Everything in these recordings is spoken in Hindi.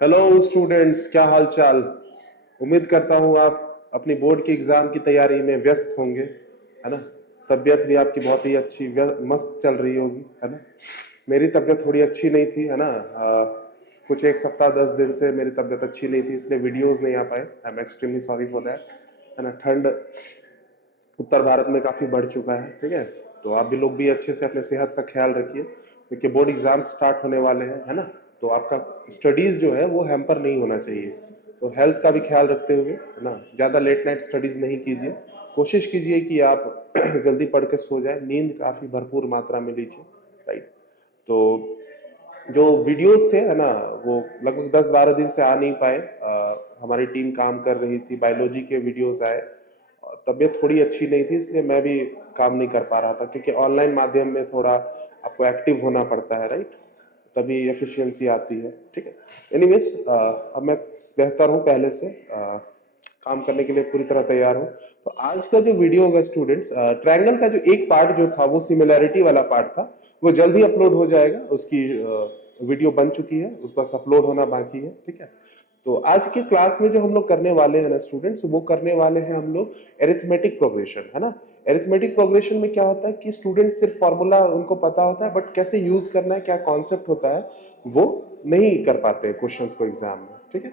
हेलो स्टूडेंट्स, क्या हाल चाल। उम्मीद करता हूँ आप अपनी बोर्ड की एग्जाम की तैयारी में व्यस्त होंगे, है ना। तबीयत भी आपकी बहुत ही अच्छी मस्त चल रही होगी, है ना। मेरी तबीयत थोड़ी अच्छी नहीं थी, है ना। कुछ एक सप्ताह 10 दिन से मेरी तबीयत अच्छी नहीं थी, इसलिए वीडियोस नहीं आ पाए। I am extremely sorry for that, है ना। ठंड उत्तर भारत में काफी बढ़ चुका है, ठीक है। तो आप भी लोग भी अच्छे से अपने सेहत का ख्याल रखिए, क्योंकि बोर्ड एग्जाम स्टार्ट होने वाले हैं, है ना। तो आपका स्टडीज जो है वो हैम्पर नहीं होना चाहिए। तो हेल्थ का भी ख्याल रखते हुए, है ना, ज्यादा लेट नाइट स्टडीज नहीं कीजिए। कोशिश कीजिए कि आप जल्दी पढ़ के सो जाए, नींद काफी भरपूर मात्रा में लीजिए, राइट। तो जो वीडियोस थे, है ना, वो लगभग 10-12 दिन से आ नहीं पाए। हमारी टीम काम कर रही थी, बायोलॉजी के वीडियोस आए। तबीयत थोड़ी अच्छी नहीं थी, इसलिए मैं भी काम नहीं कर पा रहा था, क्योंकि ऑनलाइन माध्यम में थोड़ा आपको एक्टिव होना पड़ता है, राइट। तभी एफिशिएंसी आती है, ठीक है। एनीवेज, अब मैं बेहतर हूँ पहले से, काम करने के लिए पूरी तरह तैयार हूँ। तो आज का जो वीडियो होगा स्टूडेंट्स, ट्रायंगल का जो एक पार्ट जो था वो सिमिलैरिटी वाला पार्ट था, वो जल्द ही अपलोड हो जाएगा। उसकी वीडियो बन चुकी है, उस बस अपलोड होना बाकी है, ठीक है। तो आज के क्लास में जो हम लोग करने वाले हैं ना स्टूडेंट्स, वो करने वाले हैं हम लोग एरिथमेटिक प्रोग्रेशन, है ना। एरिथमेटिक प्रोग्रेशन में क्या होता है कि स्टूडेंट सिर्फ फॉर्मूला उनको पता होता है, बट कैसे यूज करना है, क्या कॉन्सेप्ट होता है, वो नहीं कर पाते क्वेश्चंस को एग्जाम में, ठीक है।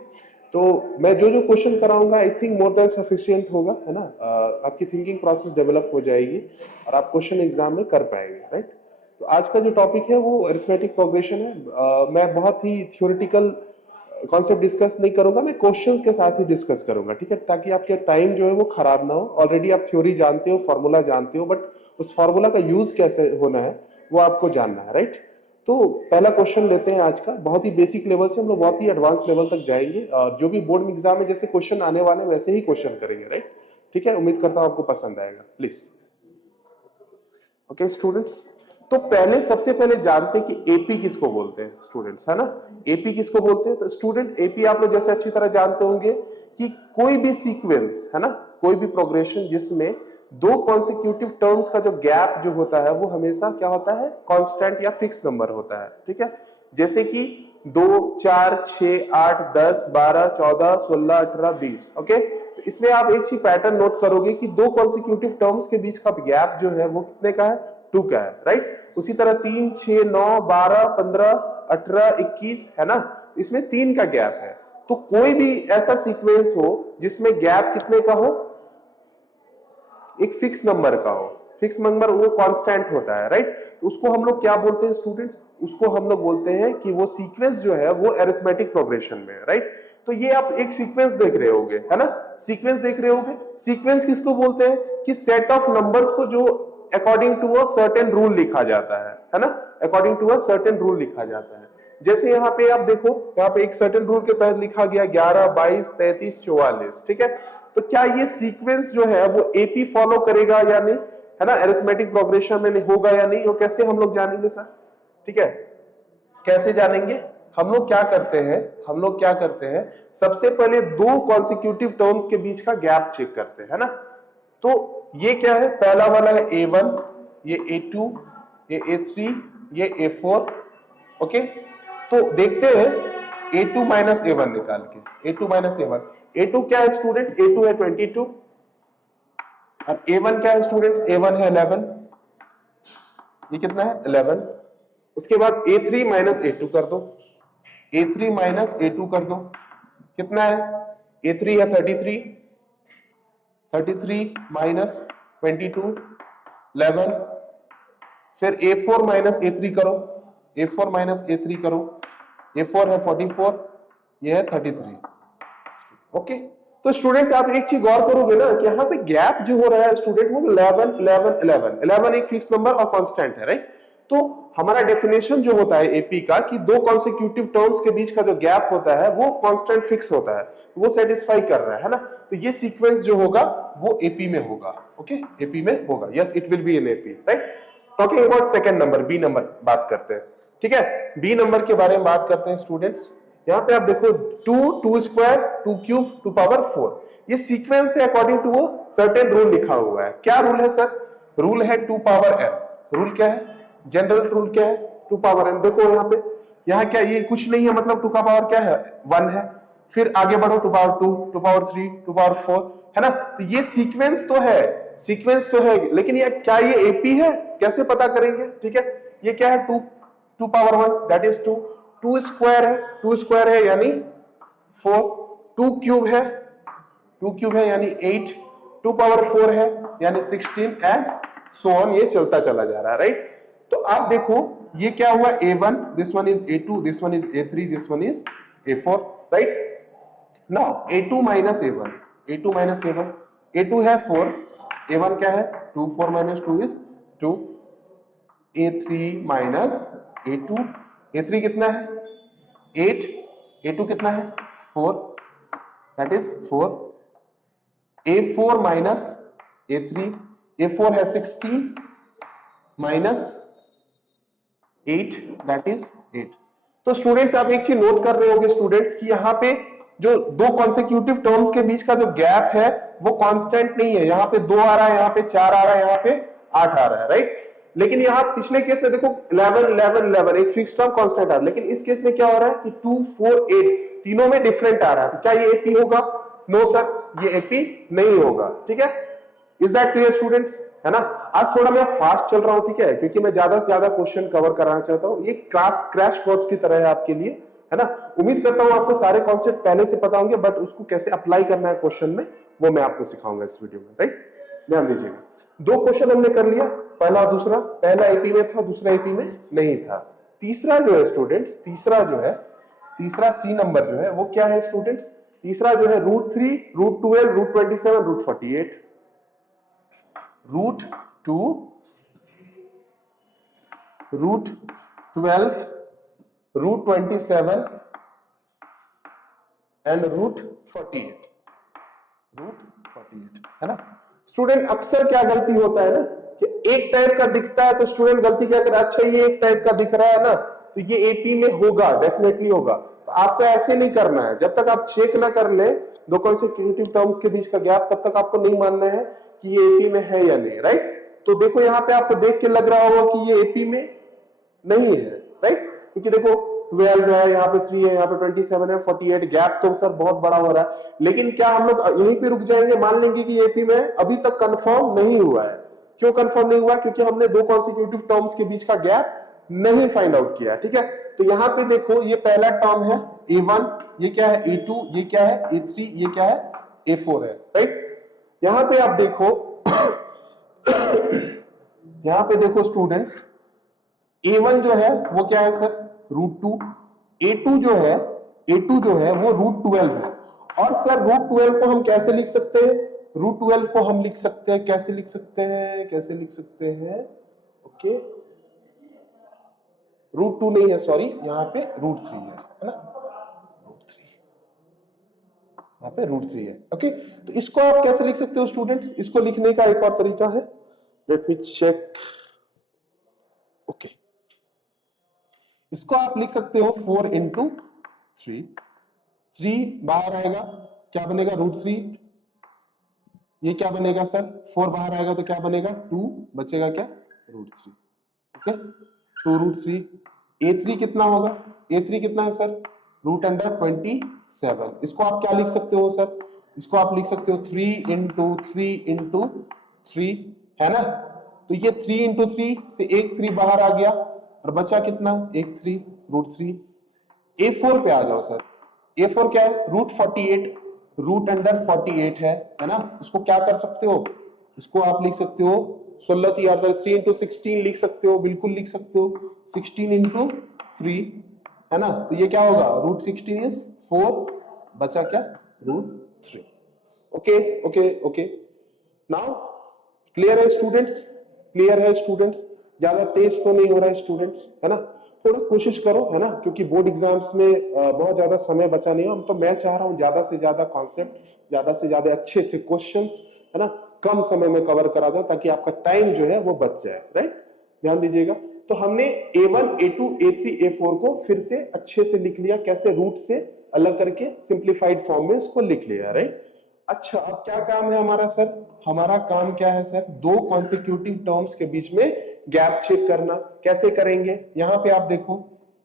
तो मैं जो जो क्वेश्चन कराऊंगा, I think more than sufficient होगा, है ना। आपकी थिंकिंग प्रोसेस डेवलप हो जाएगी और आप क्वेश्चन एग्जाम में कर पाएंगे, राइट। तो आज का जो टॉपिक है वो अरिथमेटिक प्रोग्रेशन है। मैं बहुत ही थ्योरेटिकल कॉन्सेप्ट डिस्कस नहीं करूंगा, मैं क्वेश्चंस के साथ ही डिस्कस करूंगा, ठीक है, ताकि आपके टाइम जो है वो खराब ना हो। ऑलरेडी आप थ्योरी जानते हो, फॉर्मूला जानते हो, बट उस फॉर्मूला का यूज कैसे होना है वो आपको जानना है, राइट। तो पहला क्वेश्चन लेते हैं आज का। बहुत ही बेसिक लेवल से हम लोग बहुत ही एडवांस लेवल तक जाएंगे, और जो भी बोर्ड में एग्जाम में जैसे क्वेश्चन आने वाले हैं वैसे ही क्वेश्चन करेंगे, राइट। ठीक है, उम्मीद करता हूं आपको पसंद आएगा, प्लीज। ओके स्टूडेंट्स, तो पहले सबसे पहले जानते हैं कि एपी किसको बोलते हैं स्टूडेंट्स, है ना। एपी किसको बोलते हैं? तो स्टूडेंट एपी आप लोग जैसे अच्छी तरह जानते होंगे कि कोई भी सीक्वेंस, है ना, कोई भी प्रोग्रेशन जिसमें दो कॉन्सिक्यूटिव टर्म्स का जो गैप जो होता है वो हमेशा क्या होता है, कांस्टेंट या फिक्स नंबर होता है, ठीक है। जैसे कि 2, 4, 6, 8, 10, 12, 14, 16, 18, 20। ओके, तो इसमें आप एक चीज पैटर्न नोट करोगे कि दो कॉन्सिक्यूटिव टर्म्स के बीच का गैप जो है वो कितने का है, 2 का है, राइट। उसी तरह 3, 6, 9, 12, 15, 18, 21, है ना, इसमें 3 का गैप है। तो कोई भी ऐसा सीक्वेंस हो जिसमें गैप कितने का हो, एक फिक्स नंबर का हो। फिक्स नंबर वो कांस्टेंट होता है, राइट। उसको हम लोग क्या बोलते हैं स्टूडेंट्स? उसको हम लोग बोलते हैं कि वो सीक्वेंस जो है वो अरिथमेटिक प्रोग्रेशन में है, राइट। तो ये आप एक सीक्वेंस देख रहे होंगे, है ना, सीक्वेंस देख रहे होंगे। सीक्वेंस किसको बोलते हैं? कि सेट ऑफ नंबर्स को जो according to a certain rule लिखा जाता है ना, according to a certain rule लिखा जाता है। जैसे यहाँ पे आप देखो, यहाँ पे एक सर्टेन रूल के तहत लिखा गया 11, 22, 33, 44, ठीक है। तो क्या ये सीक्वेंस जो है वो एपी फॉलो करेगा या नहीं, है ना, अरिथमेटिक प्रोग्रेशन में होगा या नहीं, वो कैसे हम लोग जानेंगे सर? ठीक है, कैसे जानेंगे? हम लोग क्या करते हैं, हम लोग क्या करते हैं, सबसे पहले दो कॉन्सिक्यूटिव टर्म्स के बीच का गैप चेक करते हैं, है ना। तो ये क्या है, पहला वाला है A1, ये A2, ये A3, ये A4। ओके, तो देखते हैं A2 माइनस A1 निकाल के। A2 माइनस A1, A2 क्या है स्टूडेंट? A2 है 22, और A1 क्या है स्टूडेंट? A1 है 11। ये कितना है? 11। उसके बाद A3 माइनस A2 कर दो, A3 माइनस A2 कर दो, कितना है? A3 है 33, 33 माइनस 22, 11। फिर A4 माइनस A3 करो, A4 माइनस A3 करो, A4 है 44, ये है 33। ओके, तो स्टूडेंट आप एक चीज गौर करोगे ना कि यहाँ पे गैप जो हो रहा है स्टूडेंट वो 11, 11, 11, 11 एक फिक्स नंबर और कांस्टेंट है, राइट। तो हमारा डेफिनेशन जो होता है एपी का कि दो कॉन्सिक्यूटिव टर्म्स के बीच का जो गैप होता है वो कांस्टेंट फिक्स होता है, वो सेटिस्फाई कर रहा है ना। तो ये सीक्वेंस जो होगा वो एपी में होगा। ओके, एपी में होगा, yes it will be in AP, right. Talking about second number, B number बात करते हैं, ठीक है। बी नंबर के बारे में बात करते हैं स्टूडेंट्स। यहाँ पे आप देखो 2, 2 स्क्वायर, 2 क्यूब, 2 पावर 4, ये सीक्वेंस है अकॉर्डिंग टू वो सर्टेन रूल लिखा हुआ है। क्या रूल है सर? रूल है 2 पावर n। रूल क्या है? जनरल रूल क्या है? 2 पावर n। देखो यहाँ पे यहाँ क्या ये कुछ नहीं है, मतलब 2 का पावर क्या है 1 है। फिर आगे बढ़ो 2 पावर 2, 2 पावर 3, 2 पावर 4, है ना। तो ये सीक्वेंस तो है, सीक्वेंस तो है, लेकिन ये क्या ये एपी है, कैसे पता करेंगे? ठीक है, ये क्या है 2 पावर 1 दैट इज 2, 2 स्क्वायर है, 2 स्क्वायर है यानी 4, 2 क्यूब है, 2 क्यूब है यानी 8, 2 पावर 4 है यानी 16 एंड सो ऑन, ये चलता चला जा रहा है, राइट। तो आप देखो ये क्या हुआ A1, this one is A2, this one is A3, this one is A4, right. Now A2 minus A1, A2 minus A1, A2 है 4, A1 क्या है 2, 4 minus 2 is 2, A3 minus A2, A3 कितना है 8, A2 कितना है 4, that is 4, A4 minus A3, A4 है 16 माइनस 8 दैट इज 8। तो स्टूडेंट्स आप एक चीज नोट कर रहे होंगे स्टूडेंट्स कि यहाँ पे जो दो कॉन्सेक्यूटिव टर्म्स के बीच का जो गैप है वो कांस्टेंट नहीं है, यहाँ पे 2 आ रहा है, यहाँ पे 4 आ रहा है, यहाँ पे 8 आ रहा है, राइट। लेकिन यहाँ पिछले केस में देखो 11 11 11 एक फिक्स टर्म कांस्टेंट आ रहा है, लेकिन इस केस में क्या हो रहा है कि 2 4 8 तीनों में डिफरेंट आ रहा है। तो क्या ये एपी होगा? नो सर, ये एपी नहीं होगा, ठीक है। इज दैट क्लियर स्टूडेंट्स, है ना। आज थोड़ा मैं फास्ट चल रहा हूं, ठीक है, क्योंकि मैं ज्यादा से ज्यादा क्वेश्चन कवर कराना चाहता हूं। ये क्लास क्रैश कोर्स की तरह है आपके लिए, है ना। उम्मीद करता हूं आपको सारे कॉन्सेप्ट पहले से पता होंगे, बट उसको कैसे अप्लाई करना है क्वेश्चन में वो मैं आपको सिखाऊंगा इस वीडियो में, राइट। ध्यान दीजिएगा, 2 क्वेश्चन हमने कर लिया, पहला और दूसरा। पहला एपी में था, दूसरा एपी में नहीं था। तीसरा जो है स्टूडेंट्स, तीसरा जो है, तीसरा सी नंबर जो है वो क्या है स्टूडेंट्स? तीसरा जो है √3, √12, √27, √48, √2, √12, √27 एंड √48, है ना। स्टूडेंट अक्सर क्या गलती होता है ना कि एक टाइप का दिखता है तो स्टूडेंट गलती क्या करे, अच्छा ये एक टाइप का दिख रहा है ना तो ये एपी में होगा, डेफिनेटली होगा। तो आपको ऐसे नहीं करना है, जब तक आप चेक ना कर ले दो कॉन्सेक्यूटिव टर्म्स के बीच का गैप, तब तक आपको नहीं मानना है कि ये एपी में है या नहीं, राइट। तो देखो यहाँ पे आपको देख के लग रहा होगा कि ये एपी में नहीं है, राइट, क्योंकि देखो 12 है, यहाँ पे 3 है, यहाँ पे 27 है, 48, गैप तो सर बहुत बड़ा हो रहा है। लेकिन क्या हम लोग यहीं पे रुक जाएंगे, मान लेंगे कि एपी में अभी तक कंफर्म नहीं हुआ है? क्यों कंफर्म नहीं हुआ? क्योंकि हमने दो कॉन्सेक्यूटिव टर्म्स के बीच का गैप नहीं फाइंड आउट किया, ठीक है। तो यहाँ पे देखो ये पहला टर्म है A1, ये क्या है A2, ये क्या है A3, ये क्या है A4 है, राइट। यहाँ पे आप देखो यहाँ पे देखो स्टूडेंट्स, A1 जो है वो क्या है सर √2, A2 जो है, A2 जो है वो √12 है। और सर √12 को हम कैसे लिख सकते हैं? √12 को हम लिख सकते हैं, कैसे लिख सकते हैं, कैसे लिख सकते हैं, ओके, √2 नहीं है, सॉरी, यहाँ पे √3 है ना, √3, यहाँ पे √3 है, ओके। तो इसको आप कैसे लिख सकते हो स्टूडेंट्स? इसको लिखने का एक और तरीका है, लेट मी चेक, ओके। इसको आप लिख सकते हो 4 × 3, 3 बाहर आएगा, क्या बनेगा √3, ये क्या बनेगा सर 4 बाहर आएगा तो क्या बनेगा 2, बचेगा क्या √3, ओके, 2 √3। A3 कितना होगा? A3 कितना है सर √27। इसको आप क्या लिख सकते हो सर? इसको आप लिख सकते हो 3 × 3 × 3, है ना। तो ये 3 × 3 से एक 3 बाहर आ गया और बचा कितना, एक 3, √3। A4 पे आ जाओ सर, A4 क्या है √48, √48 है ना। इसको क्या कर सकते हो? इसको आप लिख सकते हो 16 3 × 16 लिख सकते हो, बिल्कुल लिख सकते हो, 16 × 3, है ना। तो ये क्या होगा √16 इज 4, बचा क्या √3, okay okay okay. Now clear है स्टूडेंट्स, क्लियर है स्टूडेंट्स, ज्यादा तेज तो नहीं हो रहा है स्टूडेंट्स, है ना। थोड़ा कोशिश करो, है ना, क्योंकि बोर्ड एग्जाम्स में बहुत ज्यादा समय बचा नहीं है। हम तो मैं चाह रहा हूँ ज्यादा से ज्यादा कॉन्सेप्ट, ज्यादा से ज्यादा अच्छे अच्छे क्वेश्चंस, है ना, कम समय में कवर करा दो ताकि आपका टाइम जो है वो बच जाए, राइट। ध्यान दीजिएगा। तो हमने A1, A2, A3, A4 को फिर से अच्छे से लिख लिया, कैसे, रूट से अलग करके सिंप्लीफाइड फॉर्म में इसको लिख लिया, राइट। अच्छा, अब क्या काम है हमारा सर? हमारा काम क्या है सर? दो कॉन्सेक्यूटिव टर्म्स के बीच में गैप चेक करना। कैसे करेंगे? यहां पे आप देखो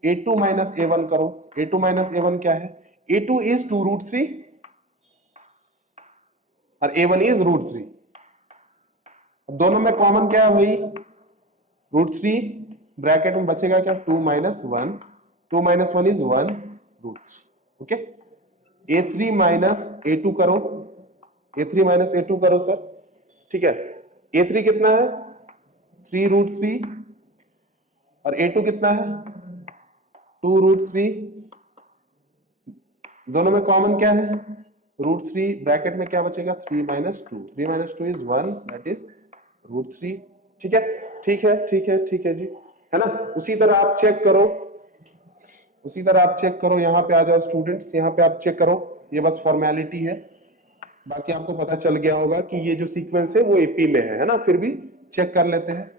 a2 माइनस a1 करो, a2 माइनस a1 क्या है, a2 इज 2√3 और a1 इज √3। अब दोनों में कॉमन क्या है, वही √3, ब्रैकेट में बचेगा क्या, 2 minus 1, 2 minus 1 is 1√3। Okay, a3 minus a2 करो, a3 माइनस a2 करो सर, ठीक है। a3 कितना है, 3√3 और a2 कितना है, 2√3। दोनों में कॉमन क्या है, √3, ब्रैकेट में क्या बचेगा, 3 minus 2, 3 minus 2 is 1, that is √3। ठीक है, ठीक है, ठीक है, ठीक है जी, है ना। उसी तरह आप चेक करो, उसी तरह आप चेक करो, यहाँ पे आ जाओ स्टूडेंट्स, यहाँ पे आप चेक करो, ये बस फॉर्मेलिटी है, बाकी आपको पता चल गया होगा कि ये जो सीक्वेंस है वो एपी में है ना। फिर भी चेक कर लेते हैं,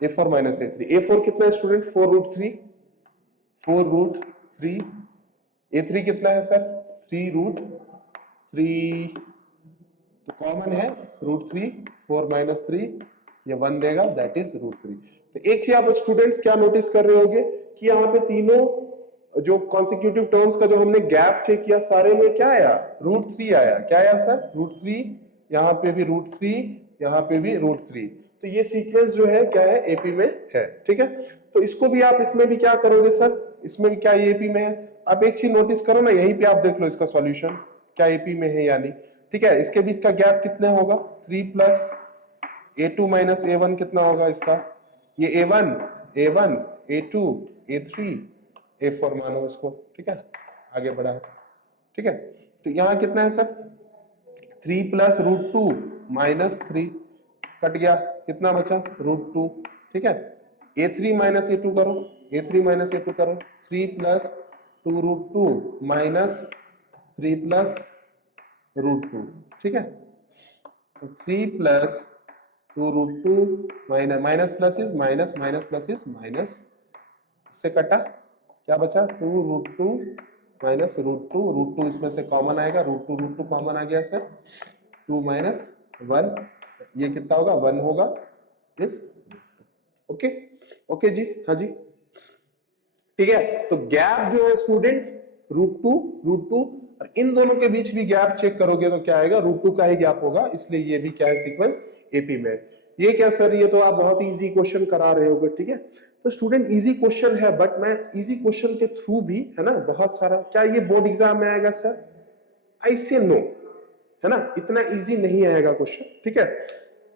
a4 माइनस a3, a4 कितना है स्टूडेंट, 4√3, 4√3, a3 कितना है सर, 3√3, तो कॉमन है √3, 4 माइनस 3 ये 1 देगा, दैट इज √3। तो एक चीज आप स्टूडेंट्स क्या नोटिस कर रहे होंगे कि यहाँ पे तीनों जो कॉन्सिक्यूटिव टर्म्स का जो हमने गैप चेक किया, सारे में क्या आया, √3 आया। क्या आया सर, √3, यहाँ पे भी √3, यहाँ पे भी √3। तो ये सीक्वेंस जो है क्या है, एपी में है, ठीक है। तो इसको भी आप इसमें भी क्या करोगे सर, इसमें भी क्या ये एपी में है। आप एक चीज नोटिस करो ना, यहीं पे आप देख लो इसका सॉल्यूशन क्या एपी में है या नहीं, ठीक है। इसके बीच का गैप कितना होगा, 3 प्लस a2 माइनस a1 कितना होगा इसका, ये a1, a1, a2, a3, a4 मानो इसको, ठीक है, आगे बढ़ा है, ठीक है। तो यहाँ कितना है सर, 3 प्लस √2 माइनस 3 कट गया, कितना बचा, √2, ठीक है। a3 माइनस a2 करो, a3 माइनस a2 करो, 3 प्लस 2√2 माइनस 3 प्लस √2, ठीक है। तो 3 plus 2√2 minus minus plus is minus, minus plus is minus, से कटा क्या बचा, 2√2 माइनस √2 इसमें से कॉमन आएगा, √2 कॉमन आ गया सर, 2 माइनस 1, ये कितना होगा, 1 होगा, इस ओके, ओके जी, हाँ जी, ठीक है। तो गैप जो है स्टूडेंट्स √2 और इन दोनों के बीच भी गैप चेक करोगे तो क्या आएगा, √2 का ही गैप होगा, इसलिए ये भी क्या है, सीक्वेंस एपी में। ये क्या सर, ये तो आप बहुत इजी क्वेश्चन करा रहे होगे, ठीक है। तो स्टूडेंट इजी क्वेश्चन है, बट मैं इजी क्वेश्चन के थ्रू भी, है ना, बहुत सारा, क्या ये बोर्ड एग्जाम में आएगा सर, आई से नो, है ना, इतना इजी नहीं आएगा क्वेश्चन, ठीक है।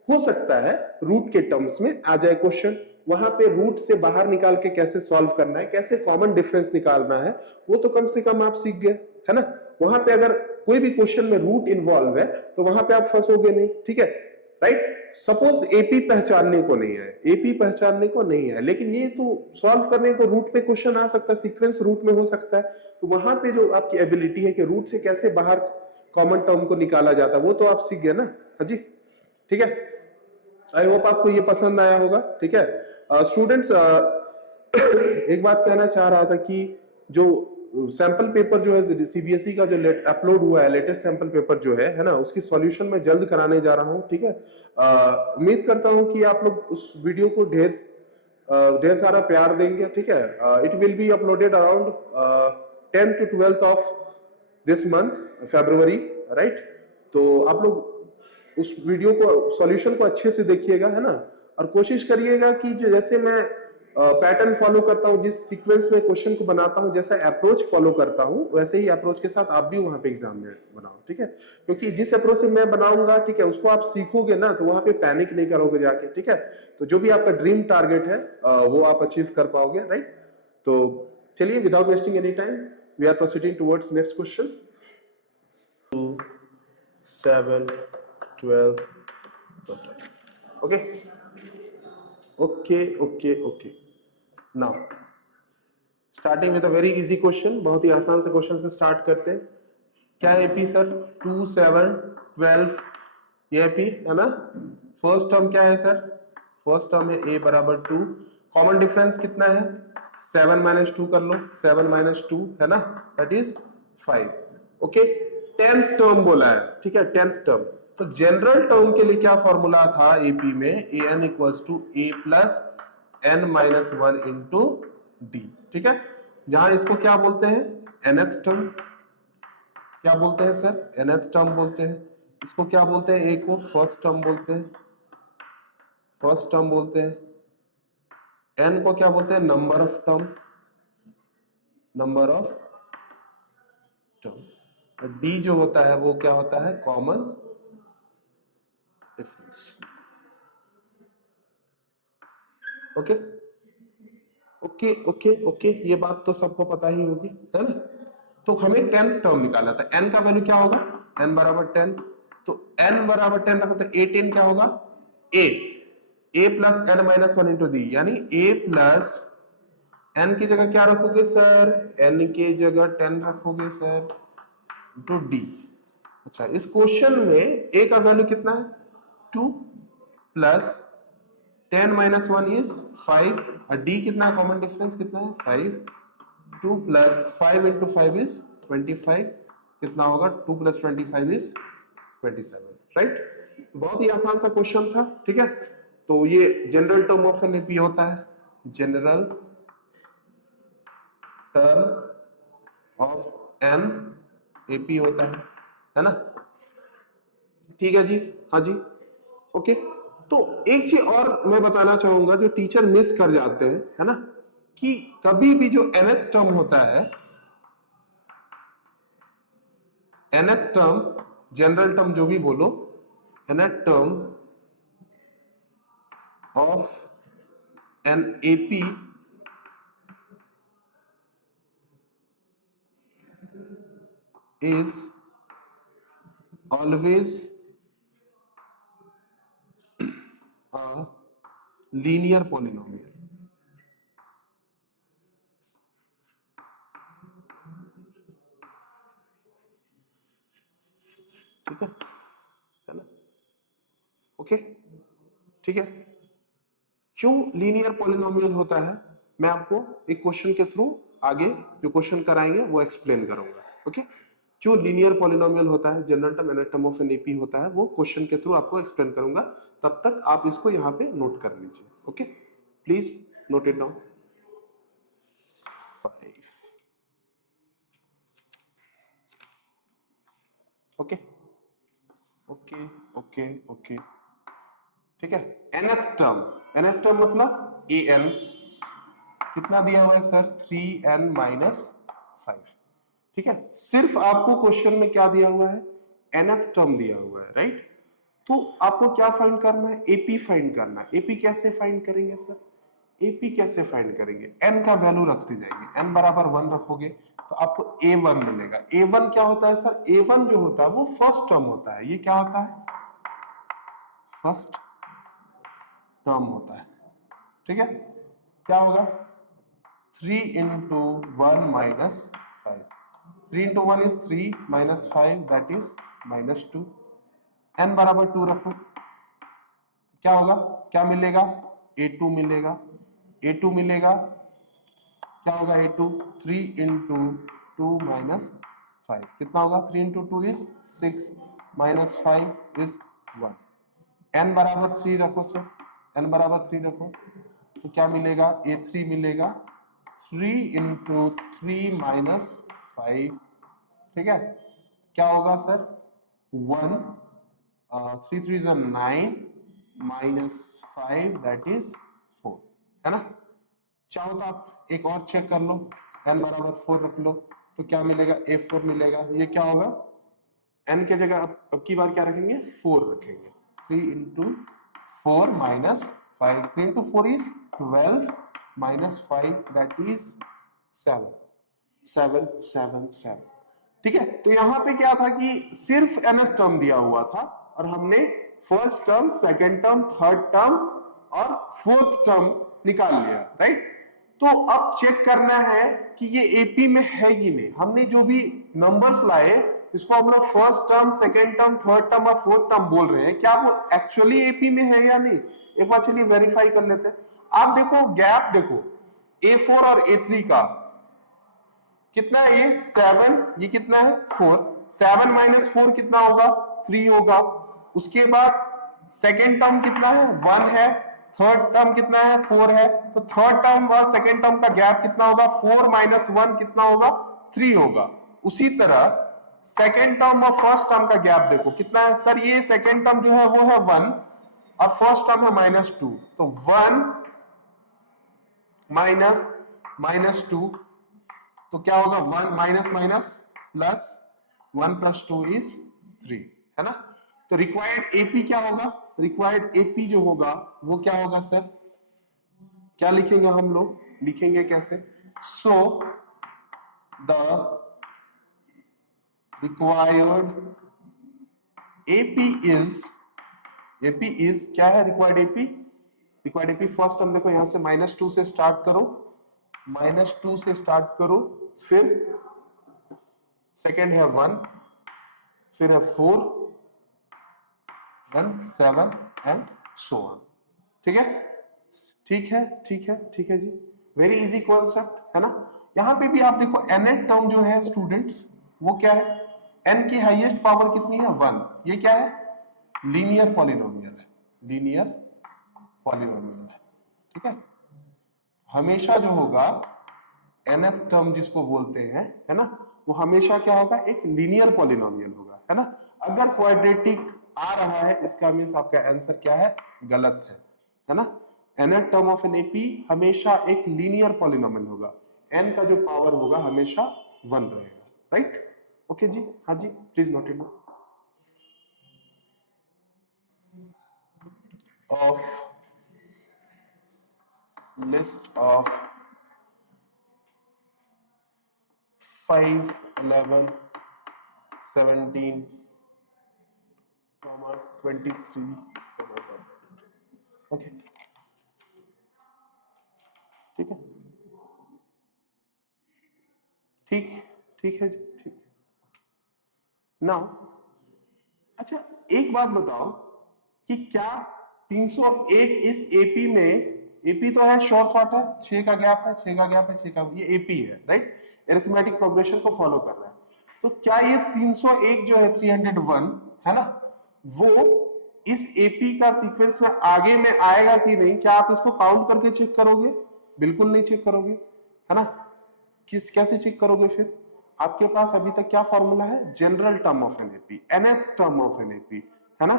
हो सकता है रूट के टर्म्स में आ जाए क्वेश्चन, वहां पे रूट से बाहर निकाल के कैसे सॉल्व करना है, कैसे कॉमन डिफरेंस निकालना है, वो तो कम से कम आप सीख गए, है ना। वहां पे अगर कोई भी क्वेश्चन में रूट इन्वॉल्व है तो वहां पे आप फंसोगे नहीं, ठीक है, राइट। सपोज एपी पहचानने को नहीं है, एपी पहचानने को नहीं है, लेकिन ये तो सॉल्व करने को रूट पे क्वेश्चन आ सकता है, सीक्वेंस रूट में हो सकता है, तो वहां पे जो आपकी एबिलिटी है कि रूट से कैसे बाहर कॉमन टर्म को निकाला जाता है, वो तो आप सीख गए ना, हाँ जी, ठीक है। आई होप आपको ये पसंद आया होगा, ठीक है। स्टूडेंट्स एक बात कहना चाह रहा था कि जो सैंपल पेपर जो है सीबीएसई का जो अपलोड हुआ है, लेटेस्ट सैंपल पेपर जो है ना, उसकी सॉल्यूशन मैं जल्द कराने जा रहा हूँ, ठीक है। उम्मीद करता हूँ कि आप लोग उस वीडियो को ढेर सारा प्यार देंगे, ठीक है। It will be uploaded around 10 to 12 of this month February, right. तो आप लोग उस वीडियो को, सॉल्यूशन को अच्छे से देखिएगा, है ना, और कोशिश करिएगा कि जो जैसे मैं पैटर्न फॉलो करता हूं, जिस सीक्वेंस में क्वेश्चन को बनाता हूं, जैसा अप्रोच फॉलो करता हूं, वैसे ही अप्रोच के साथ आप भी वहां पे एग्जाम में बनाओ, ठीक है। क्योंकि जिस अप्रोच से मैं बनाऊंगा, ठीक है, उसको आप सीखोगे ना, तो वहां पे पैनिक नहीं करोगे जाके, ठीक है। तो जो भी आपका ड्रीम टारगेट है वो आप अचीव कर पाओगे, राइट। तो चलिए, without wasting any time, we are proceeding towards next question. 7 12 okay, okay. Now starting with a very easy question, बहुत ही आसान से क्वेश्चन से स्टार्ट करते हैं। क्या है एपी सर, 2 7 12, ये एपी है ना। फर्स्ट टर्म क्या है सर, फर्स्ट टर्म है a बराबर 2, कॉमन डिफरेंस कितना है, 7 माइनस 2 कर लो, 7 माइनस 2 है ना, that is 5, okay. 10th term बोला है, ठीक है, 10th टर्म। तो जनरल टर्म के लिए क्या फॉर्मूला था एपी में, an equals to a plus n minus 1 into d, ठीक है। जहां इसको क्या बोलते हैं, nth टर्म, क्या बोलते हैं सर, nth टर्म बोलते हैं। इसको क्या बोलते हैं, ए को फर्स्ट टर्म बोलते हैं, फर्स्ट टर्म बोलते हैं। एन को क्या बोलते हैं, number of term, number of term. D जो होता है वो क्या होता है, common difference. Okay okay okay okay, ये बात तो सबको पता ही होगी, है ना। तो हमें 10th टर्म निकालना था, n का वैल्यू क्या होगा, n बराबर 10, तो n बराबर 10 रखा तो a10 क्या होगा, a plus n minus 1 into D, यानी a प्लस n की जगह क्या रखोगे सर, n की जगह 10 रखोगे सर, इंटू डी। अच्छा, इस क्वेश्चन में a का वैल्यू कितना है, 2 प्लस 10 माइनस 1 इज 5, और d कितना, कॉमन डिफरेंस कितना है 5, 2 प्लस 5 इंटू 5 इज 25, कितना होगा 2 प्लस 25 इज 27, राइट। बहुत ही आसान सा क्वेश्चन था, ठीक है। तो ये general term of an AP होता है, general term of an AP होता है ना, ठीक है जी, हाँ जी, ओके। तो एक चीज और मैं बताना चाहूंगा जो टीचर मिस कर जाते हैं, है ना, कि कभी भी जो nth टर्म होता है, nth टर्म, जनरल टर्म जो भी बोलो, nth term of an AP is always a linear polynomial, ठीक है ना, ओके, ठीक है। क्यों लीनियर पॉलिनोमियल होता है, मैं आपको एक क्वेश्चन के थ्रू आगे जो क्वेश्चन कराएंगे वो एक्सप्लेन करूंगा, ओके। क्यों लीनियर पॉलिनोमियल होता है, general term nth term of an AP होता है, वो क्वेश्चन के थ्रू आपको एक्सप्लेन करूंगा, तब तक आप इसको यहाँ पे नोट कर लीजिए, okay, please note it down. 5, okay okay okay okay, ठीक है। nth टर्म मतलब an, कितना दिया हुआ है सर, 3n माइनस 5, ठीक है। सिर्फ आपको क्वेश्चन में क्या दिया हुआ है, nth टर्म दिया हुआ है, राइट। तो आपको क्या फाइंड करना है, एपी फाइंड करना है। एपी कैसे फाइंड करेंगे सर, एपी कैसे फाइंड करेंगे, n का वैल्यू रखते जाएंगे, n बराबर 1 रखोगे तो आपको a1 मिलेगा। a1 क्या होता है सर, a1 जो होता है वो फर्स्ट टर्म होता है, ये क्या होता है, फर्स्ट टर्म होता है, ठीक है। क्या होगा, 3 into 1 minus 5, 3 into 1 is 3 minus 5 that is minus 2, n बराबर 2 रखो, क्या होगा, क्या मिलेगा, a2 मिलेगा, a2 मिलेगा, क्या होगा a2, 3 इंटू 2 माइनस 5, कितना होगा, 3 into 2 is 6 minus 5 is 1, n बराबर 3 रखो सर, n बराबर 3 रखो, तो क्या मिलेगा, a3 मिलेगा, 3 इंटू 3 माइनस 5, ठीक है। क्या होगा sir, 1, 3 3 is 9 minus 5 that is 4, है ना। चाहो तो आप एक और चेक कर लो, n बराबर 4 रख लो, तो क्या मिलेगा, a4 मिलेगा। ये क्या होगा, n के जगह अब की बार क्या रखेंगे, 4 रखेंगे, 3 into 4 minus 5, 3 into 4 is 12 minus 5 that is 7, 7 7 7, ठीक है। तो यहां पे क्या था कि सिर्फ nth टर्म दिया हुआ था और हमने first term, second term, third term और फोर्थ टर्म निकाल लिया, राइट। तो अब चेक करना है कि ये एपी में है कि नहीं। हमने जो भी नंबर्स लाए इसको हम लोग first term, second term, third term और फोर्थ टर्म बोल रहे हैं, क्या वो एक्चुअली एपी में है या नहीं, एक बार चलिए वेरीफाई कर लेते हैं। आप देखो गैप, देखो A4 और A3 का कितना है, ये 7, ये कितना है 4, 7 माइनस 4 कितना होगा, 3 होगा। उसके बाद सेकेंड टर्म कितना है, 1 है, थर्ड टर्म कितना है 4 है, तो थर्ड टर्म और सेकेंड टर्म का गैप कितना होगा 4 माइनस 1 कितना होगा 3 होगा। उसी तरह सेकेंड टर्म और फर्स्ट टर्म का गैप देखो कितना है सर, ये सेकेंड टर्म जो है वो है 1 और फर्स्ट टर्म है -2, तो 1 माइनस -2 तो क्या होगा 1 minus minus plus 1 plus 2 is 3, है ना। तो रिक्वायर्ड एपी क्या होगा, रिक्वायर्ड एपी जो होगा वो क्या होगा सर, क्या लिखेंगे हम लोग, लिखेंगे कैसे, so the required AP is क्या है required AP, required AP first हम देखो यहां से -2 से स्टार्ट करो, -2 से स्टार्ट करो, फिर सेकेंड है 1, फिर है 4, then 7 एंड so on, ठीक है, ठीक है, ठीक है, ठीक है जी, वेरी इजी कॉन्सेप्ट है ना। यहां पे भी आप देखो nth टर्म जो है स्टूडेंट्स वो क्या है, n की हाईएस्ट पावर कितनी है 1, ये क्या है लीनियर पॉलिनोमियल है, लीनियर पॉलिनोमियल है, ठीक है। हमेशा जो होगा nth टर्म जिसको बोलते हैं है ना, वो हमेशा क्या होगा एक लीनियर पॉलिनोमियल होगा, है ना। अगर क्वाड्रेटिक आ रहा है इसका मींस आपका आंसर क्या है गलत है ना। nth term of an AP हमेशा एक लीनियर पॉलिनोमियल होगा, n का जो पावर होगा हमेशा 1 रहेगा, राइट। ओके जी, हाँ जी please note it of list of 5, 11, 17, 23, okay ठीक है, ठीक ठीक है जी, ठीक। नाउ अच्छा एक बात बताओ कि क्या 301 इस एपी में, एपी तो है शॉर्ट शॉर्ट है, 6 का गैप है, 6 का गैप है, 6 का, ये एपी है राइट, एरिथमेटिक प्रोग्रेशन को फॉलो कर रहा है। तो क्या ये 301 जो है 301 है ना, वो इस एपी का सीक्वेंस में आगे में आएगा कि नहीं, क्या आप इसको काउंट करके चेक करोगे, बिल्कुल नहीं चेक करोगे, है ना। कैसे चेक करोगे फिर, आपके पास अभी तक क्या फॉर्मूला है, general term of an AP, nth term of an AP, है ना।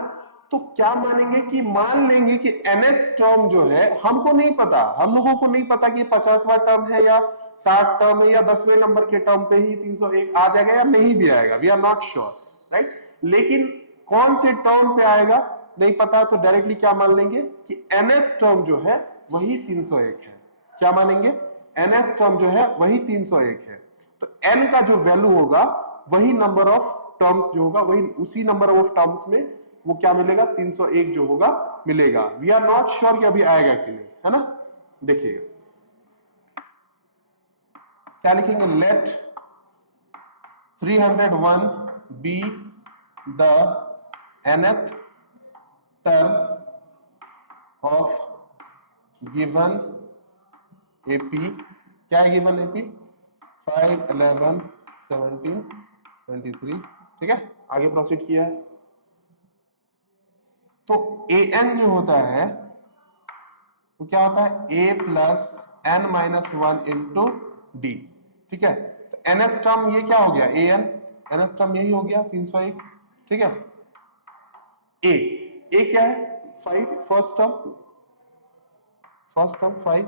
तो क्या मानेंगे कि मान लेंगे कि nth टर्म जो है हमको नहीं पता, हम लोगों को नहीं पता कि 50वां टर्म है या 60 टर्म है या 10वें नंबर के टर्म पे ही 301 आ जाएगा या नहीं भी आएगा, we are not sure right. लेकिन कौन से टर्म पे आएगा नहीं पता, तो डायरेक्टली क्या मान लेंगे कि nth टर्म जो है वही 301 है, क्या मानेंगे nth टर्म जो है वही 301 है। तो n का जो वैल्यू होगा वही नंबर ऑफ टर्म्स जो होगा वही उसी नंबर ऑफ टर्म्स में वो क्या मिलेगा 301 जो होगा मिलेगा। वी आर नॉट श्योर कि अभी आएगा कि नहीं, है ना। देखिएगा क्या लिखेंगे, let 301 be the nth term of given AP, क्या है गिवन एपी 5, 11, 17, 23, ठीक है। आगे प्रोसीड किया है तो an जो होता है वो क्या होता है a plus n minus 1 into d, ठीक है। तो nth टर्म ये क्या हो गया an, nth टर्म यही हो गया 301, ठीक है। a क्या है 5, फर्स्ट टर्म 5,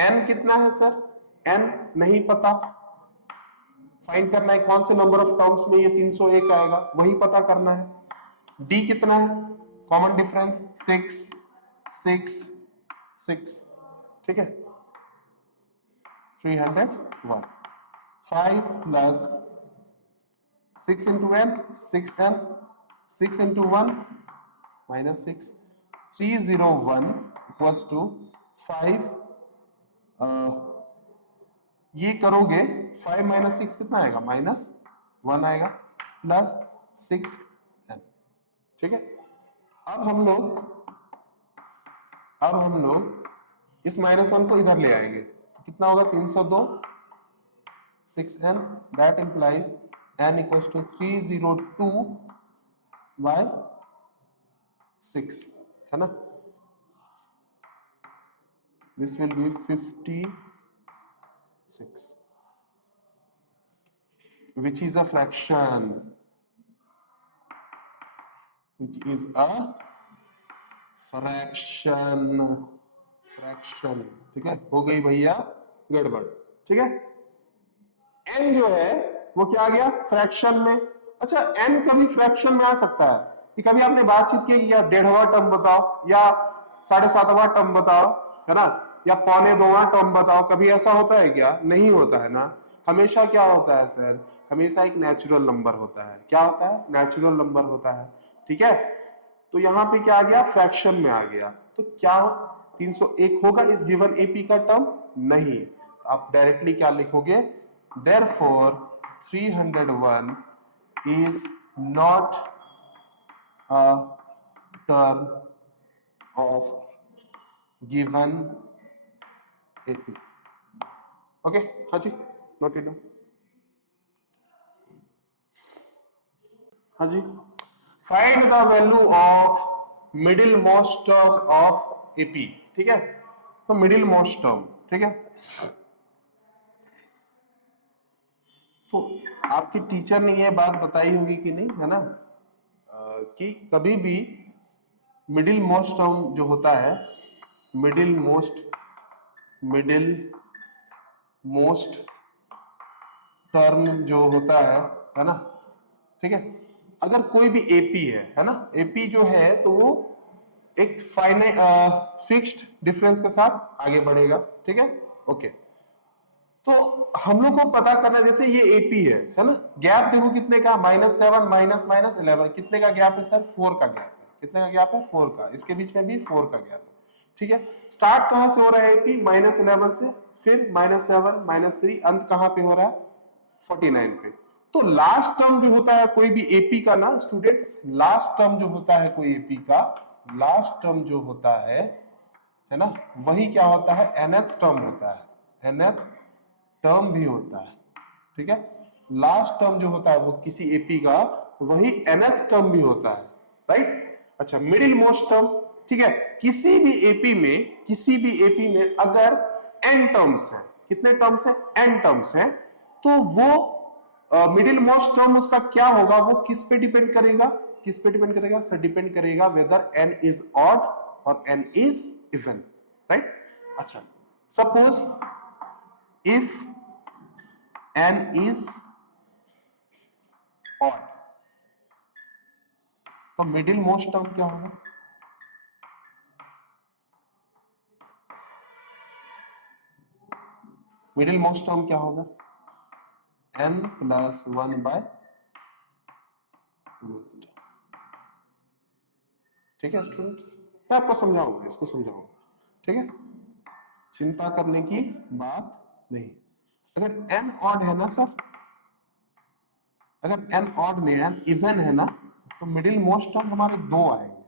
n कितना है सर, n नहीं पता, फाइंड करना है कौन से नंबर ऑफ टर्म्स में ये 301 आएगा वही पता करना है। d कितना है, कॉमन डिफरेंस 6, 6, 6, ठीक है 301, 5 प्लस 6 इंटू n 6n, 6 इंटू 1 माइनस 6, 301 इक्वल्स टू 5, ये करोगे 5 माइनस 6 कितना आएगा -1 आएगा प्लस 6n, ठीक है। अब हम लोग इस -1 को इधर ले आएंगे तो कितना होगा 302 6n, that implies n equals to 302 by 6, है ना। this will be 56, which is a fraction, fraction. ठीक है, हो गई भैया गड़बड़। ठीक है, n जो है वो क्या आ गया फ्रैक्शन में। अच्छा, n कभी फ्रैक्शन में आ सकता है कि कभी आपने बातचीत की या 1.5वां टर्म बताओ या 7.5वां टर्म बताओ, है ना, या 1.25वां टर्म बताओ, कभी ऐसा होता है क्या? नहीं होता है ना। हमेशा क्या होता है सर, हमेशा एक नेचुरल नंबर होता है। क्या होता है? नेचुरल नंबर होता है। ठीक है, तो यहां पे क्या आ गया? फ्रैक्शन में आ गया। तो क्या 301 होगा इस गिवन एपी का टर्म? नहीं। आप डायरेक्टली क्या लिखोगे? Therefore 301 is not a term of given AP. Okay, हाँ जी, नोट इट डाउन। हाँ जी, find the value of middle most term of AP. ठीक है, तो मिडिल मोस्ट टर्म, ठीक है, तो आपकी टीचर ने ये बात बताई होगी कि नहीं, है ना, कि कभी भी मिडिल मोस्ट टर्म जो होता है, मिडिल मोस्ट टर्म जो होता है ना, ठीक है, अगर कोई भी एपी है ना, एपी जो है तो वो एक फाइनाइट फिक्स्ड डिफरेंस के साथ आगे बढ़ेगा। ठीक है, ओके, तो हम लोग को पता करना, जैसे ये एपी है ना, गैप देखो कितने का, -7 -11, कितने का गैप है सर? 4 का गैप है। कितने का गैप है? 4 का। इसके बीच में भी 4 का गैप है। ठीक है, स्टार्ट कहां से हो रहा है एपी? -11 से, फिर -7 -3, अंत कहां पे हो रहा है? 49 पे। तो लास्ट टर्म जो होता है कोई भी एपी का ना स्टूडेंट्स, लास्ट टर्म जो होता है कोई एपी का, लास्ट टर्म जो होता है ना, वही क्या होता है? nth टर्म होता है, nth टर्म भी होता है। ठीक है, लास्ट टर्म जो होता है वो किसी एपी का, वही nth टर्म भी होता है, राइट। अच्छा, मिडिल मोस्ट टर्म, ठीक है, किसी भी एपी में अगर n टर्म्स हैं, कितने टर्म्स हैं? n टर्म्स हैं, तो वो मिडिल मोस्ट टर्म उसका क्या होगा? वो किस पे डिपेंड करेगा? किस पे डिपेंड करेगा सर? डिपेंड करेगा वेदर n इज ऑड और n इज इवन, राइट। अच्छा, suppose if n is odd, तो मिडिल मोस्ट टर्म क्या होगा? मिडिल मोस्ट टर्म क्या होगा? n plus 1/2। ठीक है स्टूडेंट्स, मैं आपको समझाऊंगा, इसको समझाऊंगा। ठीक है, चिंता करने की बात नहीं। अगर n ऑड है ना सर, अगर n ऑड नहीं है, इवन है ना, तो मिडिल मोस्ट टर्म हमारे 2 आएंगे।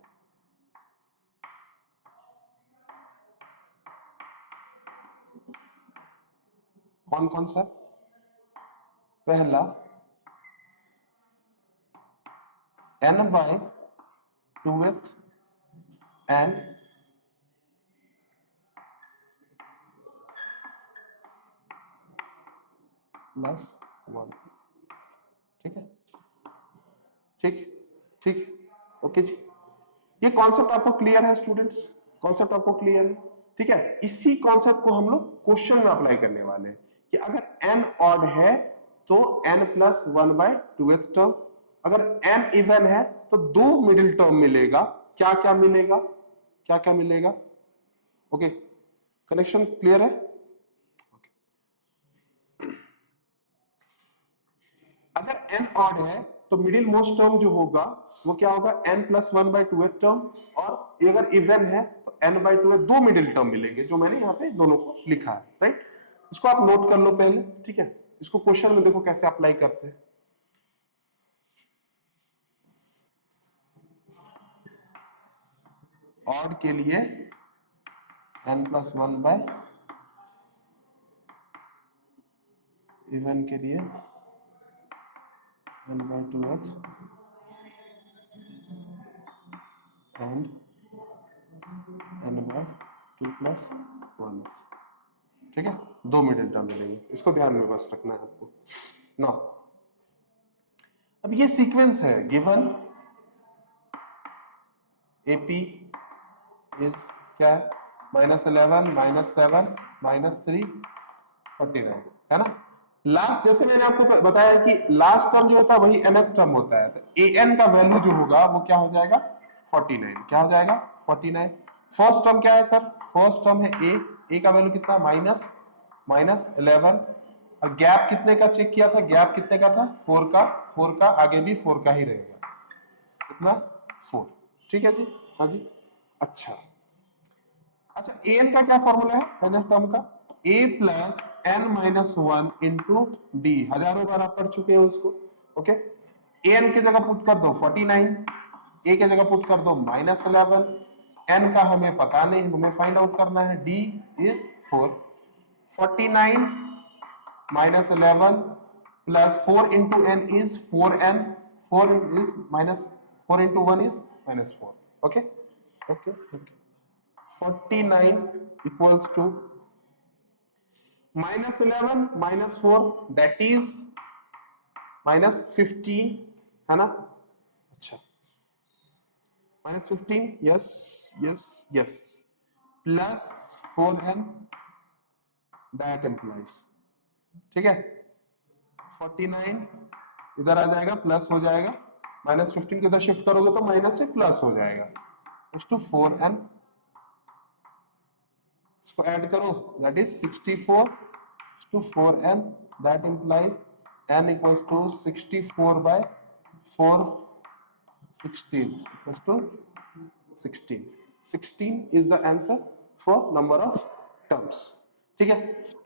कौन कौन सा? पहला n/2th and +1। ठीक है, ठीक ठीक, ओके जी। ये कॉन्सेप्ट आपको क्लियर है स्टूडेंट्स? कॉन्सेप्ट आपको क्लियर है? ठीक है, इसी कॉन्सेप्ट को हम लोग क्वेश्चन में अप्लाई करने वाले हैं कि अगर n ऑड है तो n प्लस 1/2th टर्म, अगर n इवन है तो 2 मिडिल टर्म मिलेगा। क्या क्या मिलेगा? क्या क्या मिलेगा? ओके, कनेक्शन क्लियर है? अगर n ऑड है तो मिडिल मोस्ट टर्म जो होगा वो क्या होगा? n प्लस 1/2th टर्म, और अगर इवन है तो n/2th, 2 मिडिल टर्म मिलेंगे, जो मैंने यहाँ पे दोनों को लिखा है, राइट। इसको आप नोट कर लो पहले, ठीक है। इसको क्वेश्चन में देखो कैसे अप्लाई करते हैं। ऑड के लिए n प्लस 1/, इवन के लिए n/2th and n/2 plus 1th। ठीक है, 2 मिडिल टर्म मिलेंगे, इसको ध्यान में बस रखना है आपको। नाउ अब ये सीक्वेंस है गिवन AP इज क्या है, -11 -7 -3 49 है ना। लास्ट जैसे मैंने आपको बताया कि लास्ट टर्म जो होता है वही nth टर्म होता है, तो an का वैल्यू जो होगा वो क्या हो जाएगा 49। क्या हो जाएगा 49। फर्स्ट टर्म क्या है सर, फर्स्ट टर्म है a का वैल्यू कितना -11, और गैप कितने का चेक किया था, गैप कितने का था 4 का, आगे भी 4 का ही रहेगा, कितना 4। ठीक है जी, हाँ जी। अच्छा an का क्या फॉर्मूला है nth टर्म का, a plus n minus 1 into D, हजारों बार आप पढ़ चुके हो उसको। ओके, an की जगह पुट कर दो 49, a की जगह पुट कर दो -11, n का हमें पता नहीं, हमें फाइंड आउट करना है, d is 4, 49 -11 plus 4 into n is 4n, 4 is minus 4 into 1 is -4। Okay okay okay, 49 equals to -11 -4 that is -15 है ना। अच्छा -15, yes yes yes, plus 4n that implies, ठीक है 49 इधर आ जाएगा, प्लस हो जाएगा, -15 को इधर शिफ्ट करोगे तो माइनस से प्लस हो जाएगा, टू 4n, इसको ऐड करो that is 64 to 4n, that implies n equals to 64 by 4, 16 equals to 16, 16 is the answer for number of terms। ठीक है,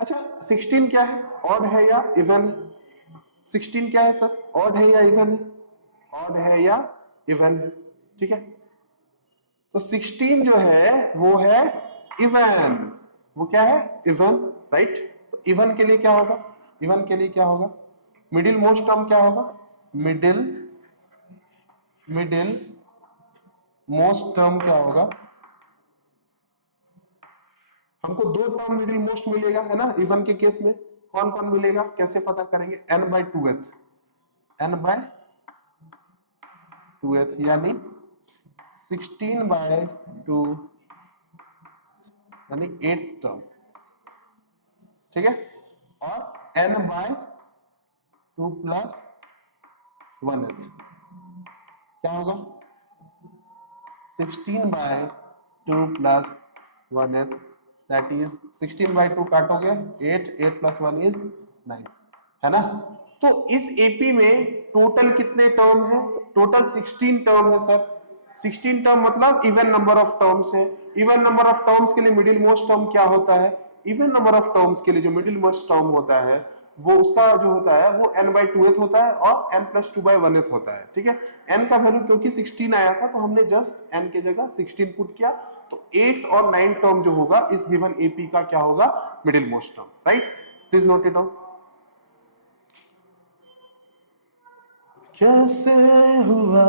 अच्छा 16 क्या है, ऑड है या इवन है, 16 क्या है सर, ऑड है या इवन है, ऑड है या इवन है। ठीक है, तो 16 जो है वो है इवन, वो क्या है इवन, राइट। तो इवन के लिए क्या होगा, इवन के लिए क्या होगा, मिडिल मोस्ट टर्म क्या होगा, मिडिल मोस्ट टर्म क्या होगा, हमको 2 टर्म मिडिल मोस्ट मिलेगा है ना इवन के केस में, कौन कौन मिलेगा कैसे पता करेंगे, n/2th, n/2th यानी 16/2 यानी 8th टर्म, ठीक है, और n/2 प्लस 1th क्या होगा, 16/2 plus 1th, that is 16/2 काटोगे 8, 8 plus 1 is 9 है ना। तो इस एपी में टोटल कितने टर्म है, टोटल 16 टर्म है सर। 16 टर्म मतलब इवन नंबर ऑफ टर्म्स है। इवन नंबर ऑफ टर्म्स के लिए मिडिल मोस्ट टर्म क्या होता है, इवन नंबर ऑफ टर्म्स के लिए जो मिडिल मोस्ट टर्म होता है वो उसका जो होता है वो n/2th होता है और n + 2/1th होता है। ठीक है, n का वैल्यू क्योंकि 16 आया था तो हमने जस्ट n की जगह 16 पुट किया, तो 8 और 9 टर्म जो होगा इस गिवन एपी का क्या होगा, middle most term, right. Please note it down. कैसे हुआ,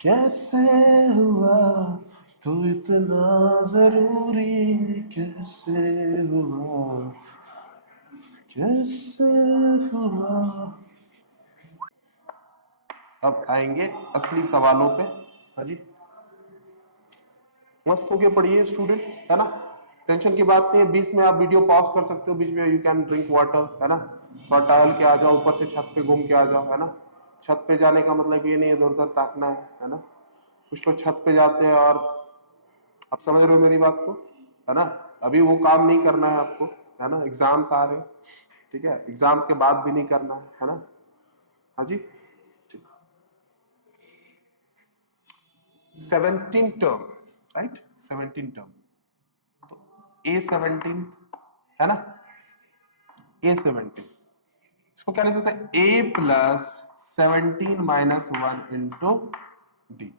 कैसे हुआ तू इतना जरूरी, कैसे हुआ, कैसे हुआ। अब आएंगे असली सवालों पे। हाँ जी, मस्त होके पढ़िए स्टूडेंट्स, है ना, टेंशन की बात नहीं है। बीच में आप वीडियो पॉज कर सकते हो, बीच में यू कैन ड्रिंक वाटर, है ना, थोड़ा टहल के आ जाओ, ऊपर से छत पे घूम के आ जाओ, है ना। छत पे जाने का मतलब ये नहीं है इधर उधर ताकना है ना। कुछ लोग छत पे जाते हैं और आप समझ रहे हो मेरी बात को, है ना, अभी वो काम नहीं करना है आपको, है ना, एग्जाम्स आ रहे हैं, ठीक है, एग्जाम के बाद भी नहीं करना है ना। हाँ जी, 17 टर्म, राइट, 17 टर्म, तो A17 है ना, A17 इसको क्या लिख सकते हैं, A plus 17 minus 1 into D.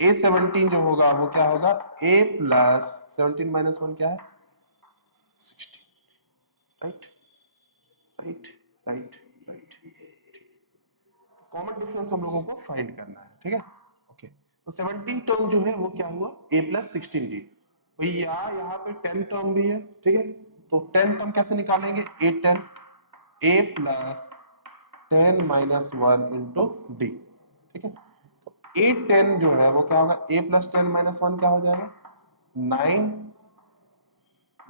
A17 जो होगा वो क्या होगा, A प्लस 17 माइनस 1 क्या है 16, right right right right. Common difference हम लोगों को फाइंड करना है, ठीक है, ओके। तो 17 टर्म जो है वो क्या हुआ, A प्लस 16D। भैया यहाँ पे 10 टर्म भी है, ठीक है, तो 10 टर्म कैसे निकालेंगे, a10 a plus 10 minus 1 into d, ठीक है, तो a10 जो है वो क्या होगा, a प्लस 10 माइनस 1 क्या हो जाएगा,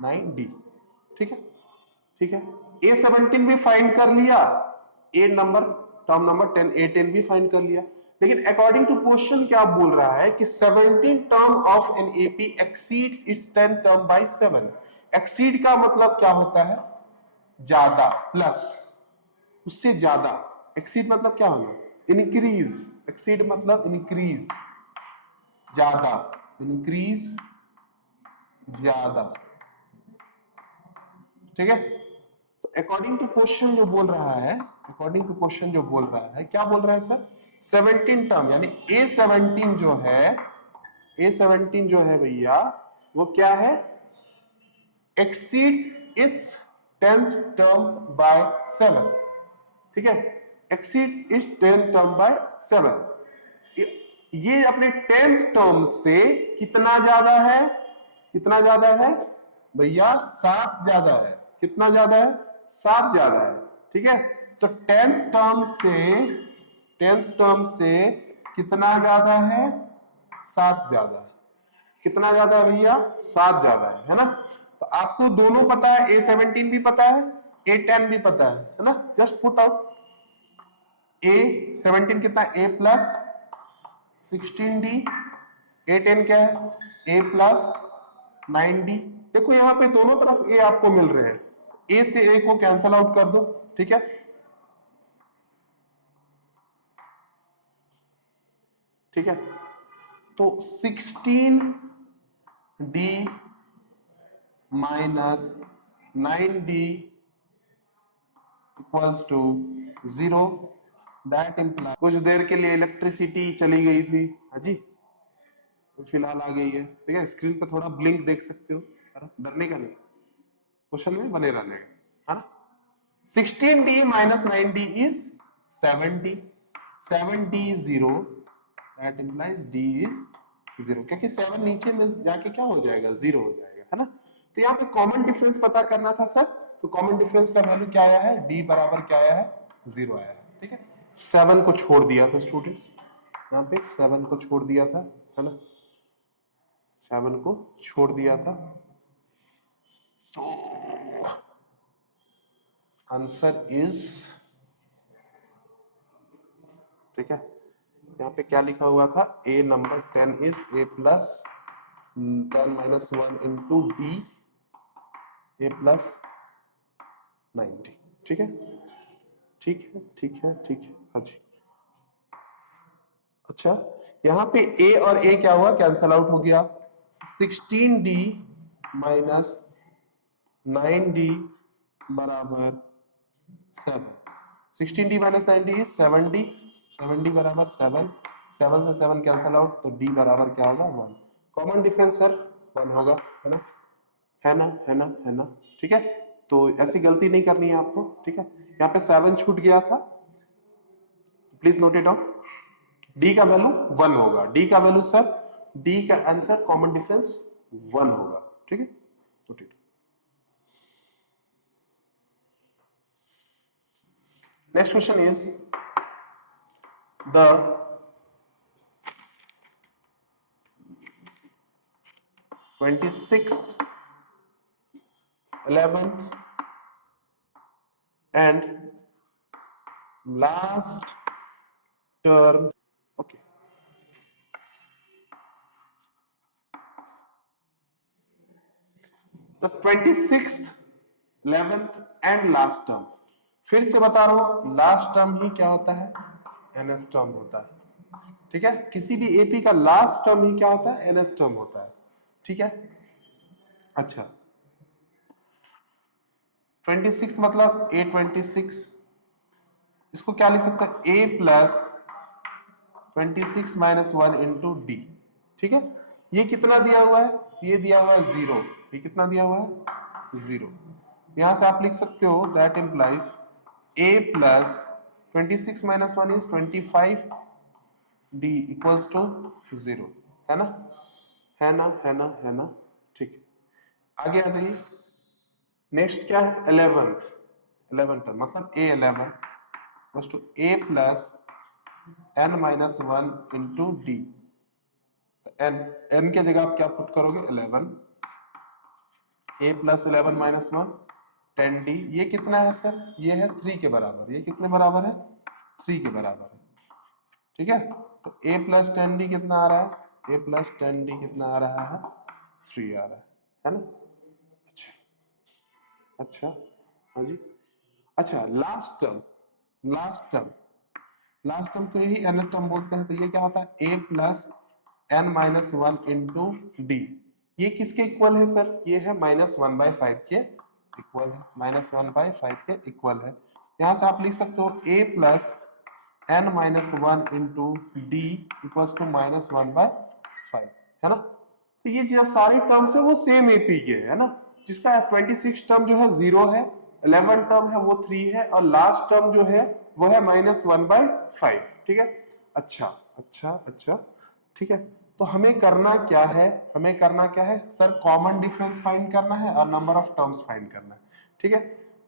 9d, ठीक है, ठीक है, a17 भी फाइंड कर लिया, a number term number 10 a10 भी फाइंड कर लिया, लेकिन अकॉर्डिंग टू क्वेश्चन क्या बोल रहा है कि 17 term of an AP exceeds its 10 term by 7। Exceed का मतलब क्या होता है, ज्यादा, प्लस, उससे ज्यादा, एक्सीड मतलब क्या होना, इंक्रीज, एक्सीड मतलब इंक्रीज, ज्यादा, इंक्रीज, ज्यादा, ठीक है, तो अकॉर्डिंग टू क्वेश्चन जो बोल रहा है, अकॉर्डिंग टू क्वेश्चन जो बोल रहा है, क्या बोल रहा है सर, 17 टर्म, यानी A17 जो है, A17 जो है भैया वो क्या है, exceeds its 10th term by 7, ठीक है, exceeds its 10th term by 7, ये अपने 10th टर्म से कितना ज्यादा है, कितना ज्यादा है भैया, 7 ज्यादा है, कितना ज्यादा है, 7 ज्यादा है, ठीक है, तो 10th टर्म से, 10th टर्म से कितना ज्यादा है, 7 ज्यादा है, कितना ज्यादा है भैया, 7 ज्यादा है ना, तो आपको दोनों पता है, A17 भी पता है, A10 भी पता है ना, जस्ट पुट आउट A17 कितना, A प्लस 16d, A10 क्या है, A प्लस 9d, देखो यहाँ पे दोनों तरफ A आपको मिल रहे हैं, A से A को कैंसल आउट कर दो, ठीक है, ठीक है, तो 16d minus 9d equals to 0, that imply, कुछ देर के लिए इलेक्ट्रिसिटी चली गई थी, हाँ जी, तो फिलहाल आ गई है, ठीक है, स्क्रीन पे थोड़ा ब्लिंक देख सकते हो, डरने का नहीं, क्वेश्चन में बने रहने का, है ना, 16d minus 9d is 7d, 7d is 0, that implies d is 0, क्योंकि 7 नीचे में जाके क्या हो जाएगा, 0 हो जाएगा, है ना, तो यहाँ पे कॉमन डिफरेंस पता करना था सर, तो कॉमन डिफरेंस का वैल्यू क्या आया है, d बराबर क्या आया है, 0 आया है, ठीक है, 7 को छोड़ दिया था स्टूडेंट्स, यहाँ पे 7 को छोड़ दिया था, है ना, 7 को छोड़ दिया था, तो आंसर इज, ठीक है, यहाँ पे क्या लिखा हुआ था, a number 10 is a plus 10 minus 1 into D a plus 90, ठीक है, ठीक है, ठीक है, ठीक है, हाँ जी, अच्छा, यहाँ पे a और a क्या हुआ, कैंसल आउट हो गया, 16d माइनस 9d बराबर 7, 16d minus 9d is 7d, 7d बराबर 7, 7 से 7 कैंसल आउट, तो d बराबर क्या होगा, 1, कॉमन डिफरेंस सर 1 होगा, है ना, है ना, है ना, है ना, ठीक है, तो ऐसी गलती नहीं करनी है आपको, ठीक है, यहाँ पे 7 छूट गया था, please note it down, d का वैल्यू 1 होगा, d का वैल्यू सर, d का आंसर कॉमन डिफरेंस 1 होगा, ठीक है, note it. Next question is the 26th, 11th and last term. Okay. The 26th, 11th and last term. फिर से बता रहा हूं, लास्ट टर्म ही क्या होता है, nth टर्म होता है, ठीक है, किसी भी एपी का लास्ट टर्म ही क्या होता है, nth टर्म होता है, ठीक है, अच्छा, 26 मतलब A26, इसको क्या लिख सकता है, A plus 26 minus 1 into d, ठीक है, ये कितना दिया हुआ है, ये दिया हुआ है 0, ये कितना दिया हुआ है, 0, यहां से आप लिख सकते हो that implies A plus 26 minus 1 is 25 d equals to 0, है ना, है ना, है ना, है ना, ठीक है। आगे आ जाइए, नेक्स्ट क्या है 11th टर्म, मतलब A11 equals to A plus n minus 1 into d. n के जगह आप क्या पुट करोगे 11, A प्लस 11 माइनस 1 10d। ये कितना है सर, ये है 3 के बराबर। ये कितने बराबर है 3 के बराबर है, ठीक है। तो A प्लस 10d कितना आ रहा है, A प्लस 10d कितना आ रहा है 3 आ रहा है ना। अच्छा अच्छा, हाँ जी। अच्छा last term, last term, last term को यही nth टर्म बोलते हैं। तो ये क्या होता है A plus n minus 1 into D. ये किसके इक्वल है सर, ये है -1/5 के इक्वल है, -1/5 के इक्वल है। यहां से आप लिख सकते हो A plus n minus 1 into d equal to -1/5, है ना। तो ये जो सारे टर्म्स है वो सेम एपी के है ना। जिसका 26 टर्म जो है 0 है, 11 टर्म है वो 3 है, और लास्ट टर्म जो है वो है -1/5, ठीक है। अच्छा अच्छा अच्छा, ठीक है। तो हमें करना क्या है, हमें करना क्या है सर, कॉमन डिफरेंस फाइंड करना है और नंबर ऑफ टर्म्स फाइंड करना है, ठीक है।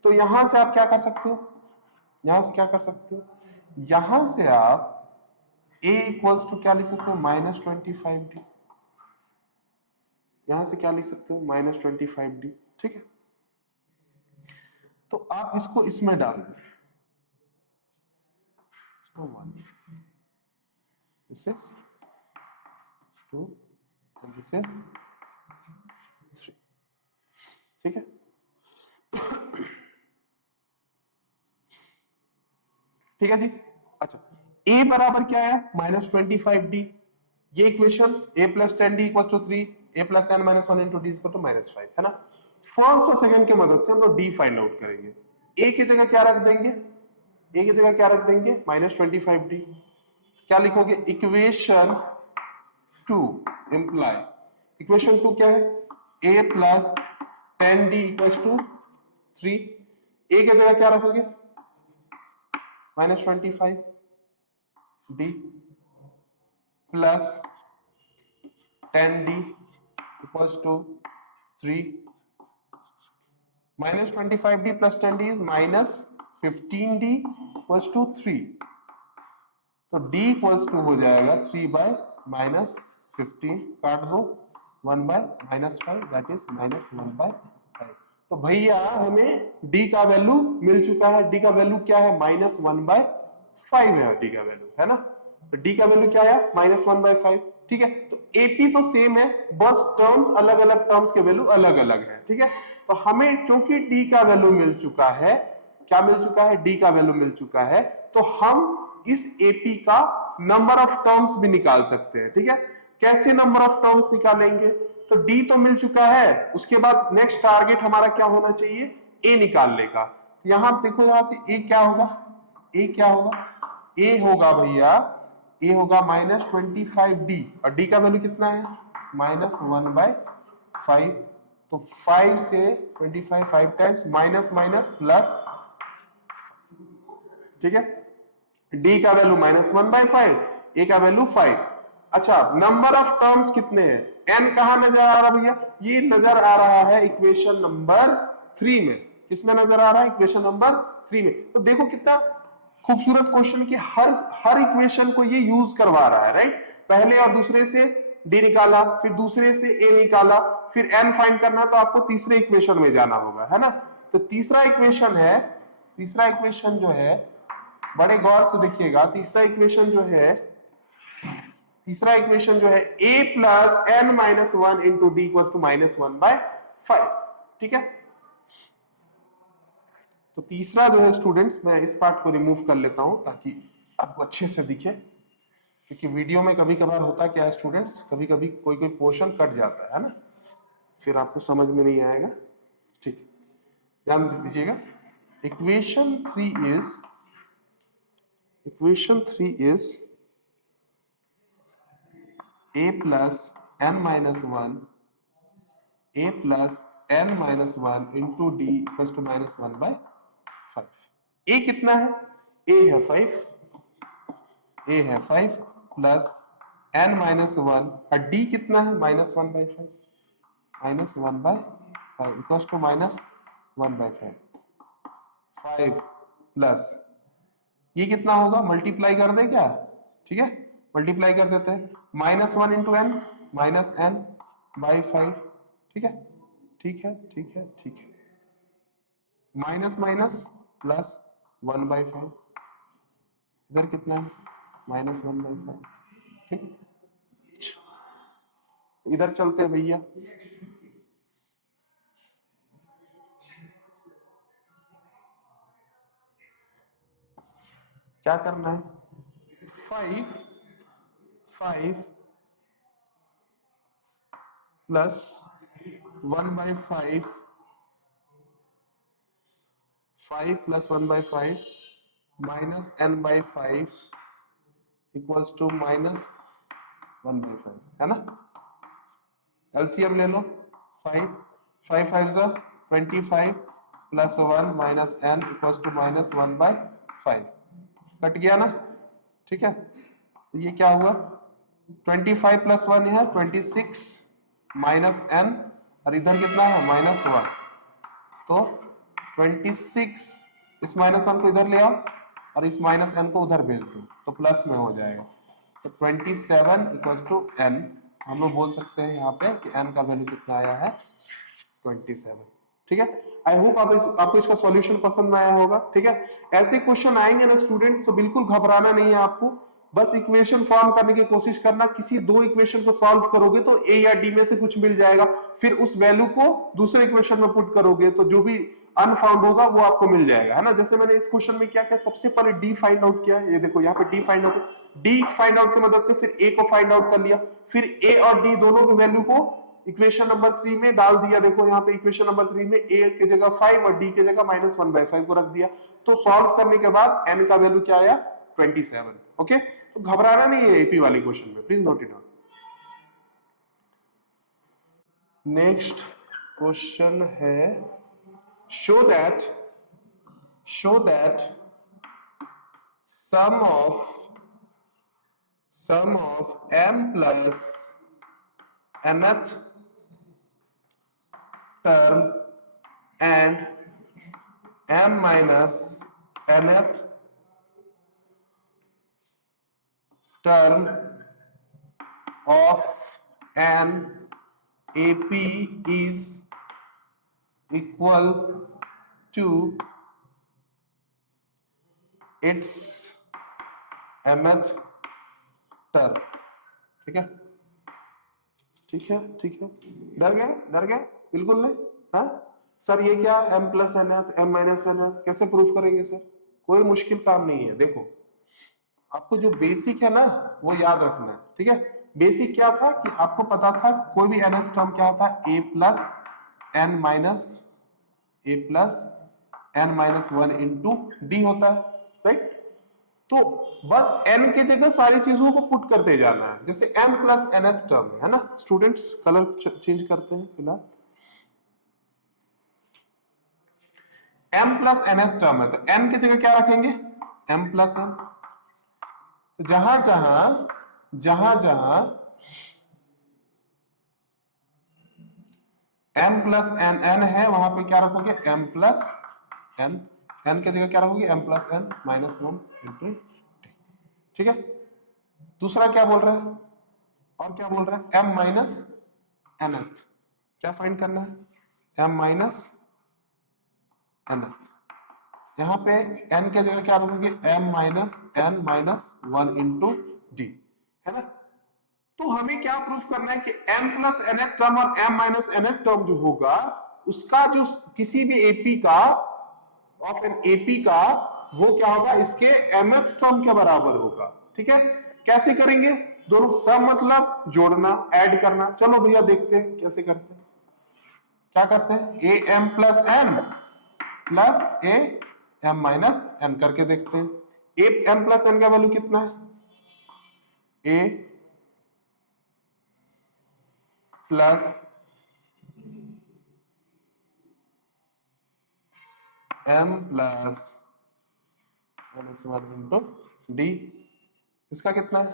तो यहां से आप क्या कर सकते हो, यहां से क्या कर सकते हो, यहां से आप a इक्वल्स टू क्या लिख सकते हो -25d। यहां से क्या लिख सकते हो -25d, ठीक है। तो आप इसको इसमें डाल दो, this is 2 and this is 3, ठीक है। ठीक है जी। अच्छा a बराबर क्या है -25d। ये equation a plus 10d equal to 3, a plus n minus 1 into d equal to -5, है ना। फर्स्ट और सेकंड की मदद से हम लोग d फाइंड आउट करेंगे। a की जगह क्या रख देंगे, a की जगह क्या रख देंगे -25d। क्या लिखोगे, इक्वेशन 2 इंप्लाई, इक्वेशन 2 क्या है a plus 10d equal to 3। a की जगह क्या रखोगे -25d plus 10d equals to 3। -25d plus 10d is -15d equals to 3। तो d इक्वल्स टू हो जाएगा 3/-15, काट दो 1/-5 दैट इज -1/5। तो भैया हमें d का वैल्यू मिल चुका है। d का वैल्यू क्या है -1/5 है, d का वैल्यू है ना। तो d का वैल्यू क्या है -1/5, ठीक है। तो AP तो सेम है, बस टर्म्स अलग अलग, टर्म्स के वैल्यू अलग अलग है, ठीक है। तो हमें क्योंकि d का वैल्यू मिल चुका है, क्या मिल चुका है, d का वैल्यू मिल चुका है, तो हम इस AP का नंबर ऑफ टर्म्स भी निकाल सकते हैं, ठीक है। कैसे नंबर ऑफ टर्म्स निकालेंगे, तो D तो मिल चुका है, उसके बाद नेक्स्ट टारगेट हमारा क्या होना चाहिए, A निकालने का। यहां देखो, यहां से A क्या होगा, A क्या होगा, A होगा भैया, A होगा -25D, और D का वैल्यू कितना है -1/5। तो 5 से 25 5 टाइम्स माइनस माइनस प्लस, ठीक है। D का वैल्यू -1/5, A का वैल्यू 5। अच्छा नंबर ऑफ टर्म्स कितने हैं, n कहां नजर आ रहा भैया, ये नजर आ रहा है इक्वेशन नंबर 3 में। किसमें नजर आ रहा है, इक्वेशन नंबर 3 में। तो देखो कितना खूबसूरत क्वेश्चन कि हर इक्वेशन को ये यूज करवा रहा है, राइट। पहले और दूसरे से d निकाला, फिर दूसरे से a निकाला, फिर n फाइंड करना, तो आपको तीसरे इक्वेशन में जाना होगा, है ना। तो तीसरा इक्वेशन है, तीसरा इक्वेशन जो है, बड़े गौर से देखिएगा, तीसरा इक्वेशन जो है, तीसरा इक्वेशन जो है a plus n minus 1 into d equal to -1/5, ठीक है। तो तीसरा जो है स्टूडेंट्स, मैं इस पार्ट को रिमूव कर लेता हूं ताकि आपको अच्छे से दिखे, क्योंकि वीडियो में कभी कभार होता क्या है स्टूडेंट्स, कभी कभी कोई कोई पोर्शन कट जाता है ना, फिर आपको समझ में नहीं आएगा, ठीक है। ध्यान दीजिएगा, equation 3 is, equation 3 is a plus n minus 1, a plus n minus 1 into d equal to -1/5। a कितना है, a है 5, a है 5 प्लस n माइनस 1, और d कितना है -1/5, -1/5। 5 इक्वल्स टू माइनस 1/5। 5 प्लस ये कितना होगा, मल्टीप्लाई कर दे क्या, ठीक है मल्टीप्लाई कर देते हैं, -1 into n minus n by 5, ठीक है ठीक है ठीक है ठीक है, माइनस माइनस प्लस 1/5, इधर कितना है -1/5, ठीक है इधर चलते हैं भैया, क्या करना है, 5 plus 1/5, 5 plus 1/5 minus n/5 equals to -1/5, है ना। एलसीएम ले लो, 5 5 5 जा 25 plus 1 minus n equals to -1/5, cut गया ना, ठीक है तो ये क्या हुआ, 25 प्लस 1 है 26 माइनस n और इधर कितना है -1, तो 26 इस -1 को इधर ले आओ और इस -n को उधर भेज दो तो प्लस में हो जाएगा, तो 27 इक्वल्स टू n, हम लोग बोल सकते हैं यहाँ पे कि n का वैल्यू कितना आया है 27, ठीक है। आई होप आपको इसका सॉल्यूशन पसंद आया होगा, ठीक है। ऐसे क्वेश्चन आएंगे ना स्टूडेंट्स तो बिल्कुल घबराना नहीं है आपको, बस इक्वेशन फॉर्म करने की कोशिश करना, किसी दो इक्वेशन को सॉल्व करोगे तो ए या डी में से कुछ मिल जाएगा, फिर उस वैल्यू को दूसरे इक्वेशन में पुट करोगे तो जो भी अनफाउंड होगा वो आपको मिल जाएगा, है ना। जैसे मैंने इस क्वेश्चन में क्या किया, सबसे पहले डी फाइंड आउट किया, ये देखो यहाँ पे D find out, D find out की मदद से फिर ए को फाइंड आउट कर लिया, फिर ए और डी दोनों की वैल्यू को इक्वेशन नंबर 3 में डाल दिया, देखो यहाँ पे इक्वेशन नंबर 3 में ए की जगह 5 और डी की जगह -1/5 को रख दिया, तो सॉल्व करने के बाद एन का वैल्यू क्या आया 27, ओके। तो घबराना नहीं है एपी वाले क्वेश्चन में, please note it down. Next question है, show that sum of m plus nth term and m minus nth term of an AP is equal to its mth term, ठीक है ठीक है ठीक है, डर गए बिल्कुल नहीं, हाँ सर ये क्या m plus nth m minus nth कैसे प्रूफ करेंगे सर, कोई मुश्किल काम नहीं है, देखो आपको जो बेसिक है ना वो याद रखना है, ठीक है। बेसिक क्या था कि आपको पता था कोई भी nth टर्म क्या होता है a plus n minus 1 into D होता है, राइट। तो बस n की जगह सारी चीजों को पुट करते जाना है, जैसे m प्लस nth टर्म है ना स्टूडेंट्स, कलर चेंज करते हैं फिलहाल, m प्लस nth टर्म है तो n की जगह क्या रखेंगे m प्लस n, तो जहां जहां m प्लस n है वहां पे क्या रखोगे m प्लस n, n की जगह क्या रखोगे m plus n minus 1 into, ठीक है। दूसरा क्या बोल रहा है, और क्या बोल रहा है m माइनस nth, क्या फाइंड करना है m माइनस nth, यहाँ पे n की जगह क्या रखोगे m minus n minus 1 into d, है ना। तो हमें क्या प्रूफ करना है कि m प्लस nth टर्म और m माइनस nth टर्म जो होगा उसका जो किसी भी एपी का ऑफ एन एपी का वो क्या होगा इसके mth टर्म के बराबर होगा, ठीक है। कैसे करेंगे, दोनों सम मतलब जोड़ना ऐड करना, चलो भैया देखते हैं कैसे करते हैं, क्या करते हैं A M plus N plus A M minus N करके देखते हैं, ए एम प्लस एन का वैल्यू कितना है A plus m plus -1 into D, इसका कितना है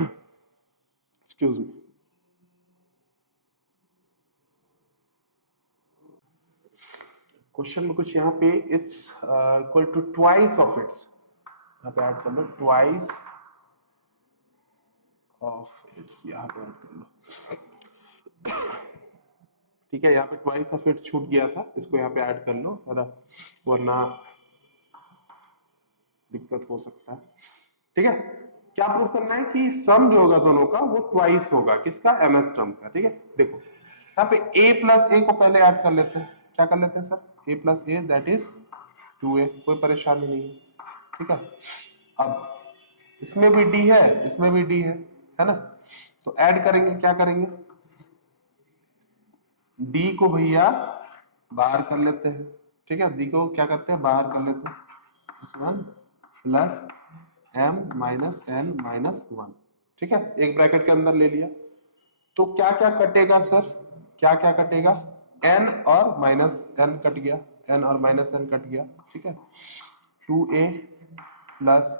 एक्सक्यूज मी। क्वेश्चन में कुछ यहाँ पे it's equal to twice of it's, यहाँ पे ऐड कर लो ट्वाइस ऑफ इट्स, यहाँ पे ऐड कर लो। ठीक है, यहाँ पे ट्वाइस ऑफ इट छूट गया था, इसको यहाँ पे ऐड कर लो, है ना, वरना दिक्कत हो सकता है। ठीक है, क्या प्रूव करना है कि सम जो होगा दोनों का वो ट्वाइस होगा, किसका, mth टर्म का। ठीक है, देखो यहाँ पे a प्लस ए को पहले ऐड कर लेते हैं। क्या कर लेते हैं sir, a plus A that is 2a, कोई परेशानी नहीं है। ठीक है, अब इसमें भी d है, इसमें भी d है ना, तो ऐड करेंगे, क्या करेंगे, d को भैया बाहर कर लेते हैं। ठीक है, d को क्या करते हैं, बाहर कर लेते हैं, 1 plus m minus n minus 1। ठीक है, एक ब्रैकेट के अंदर ले लिया, तो क्या क्या कटेगा सर, क्या क्या कटेगा, n और माइनस n कट गया, n और माइनस n कट गया। ठीक है, 2a प्लस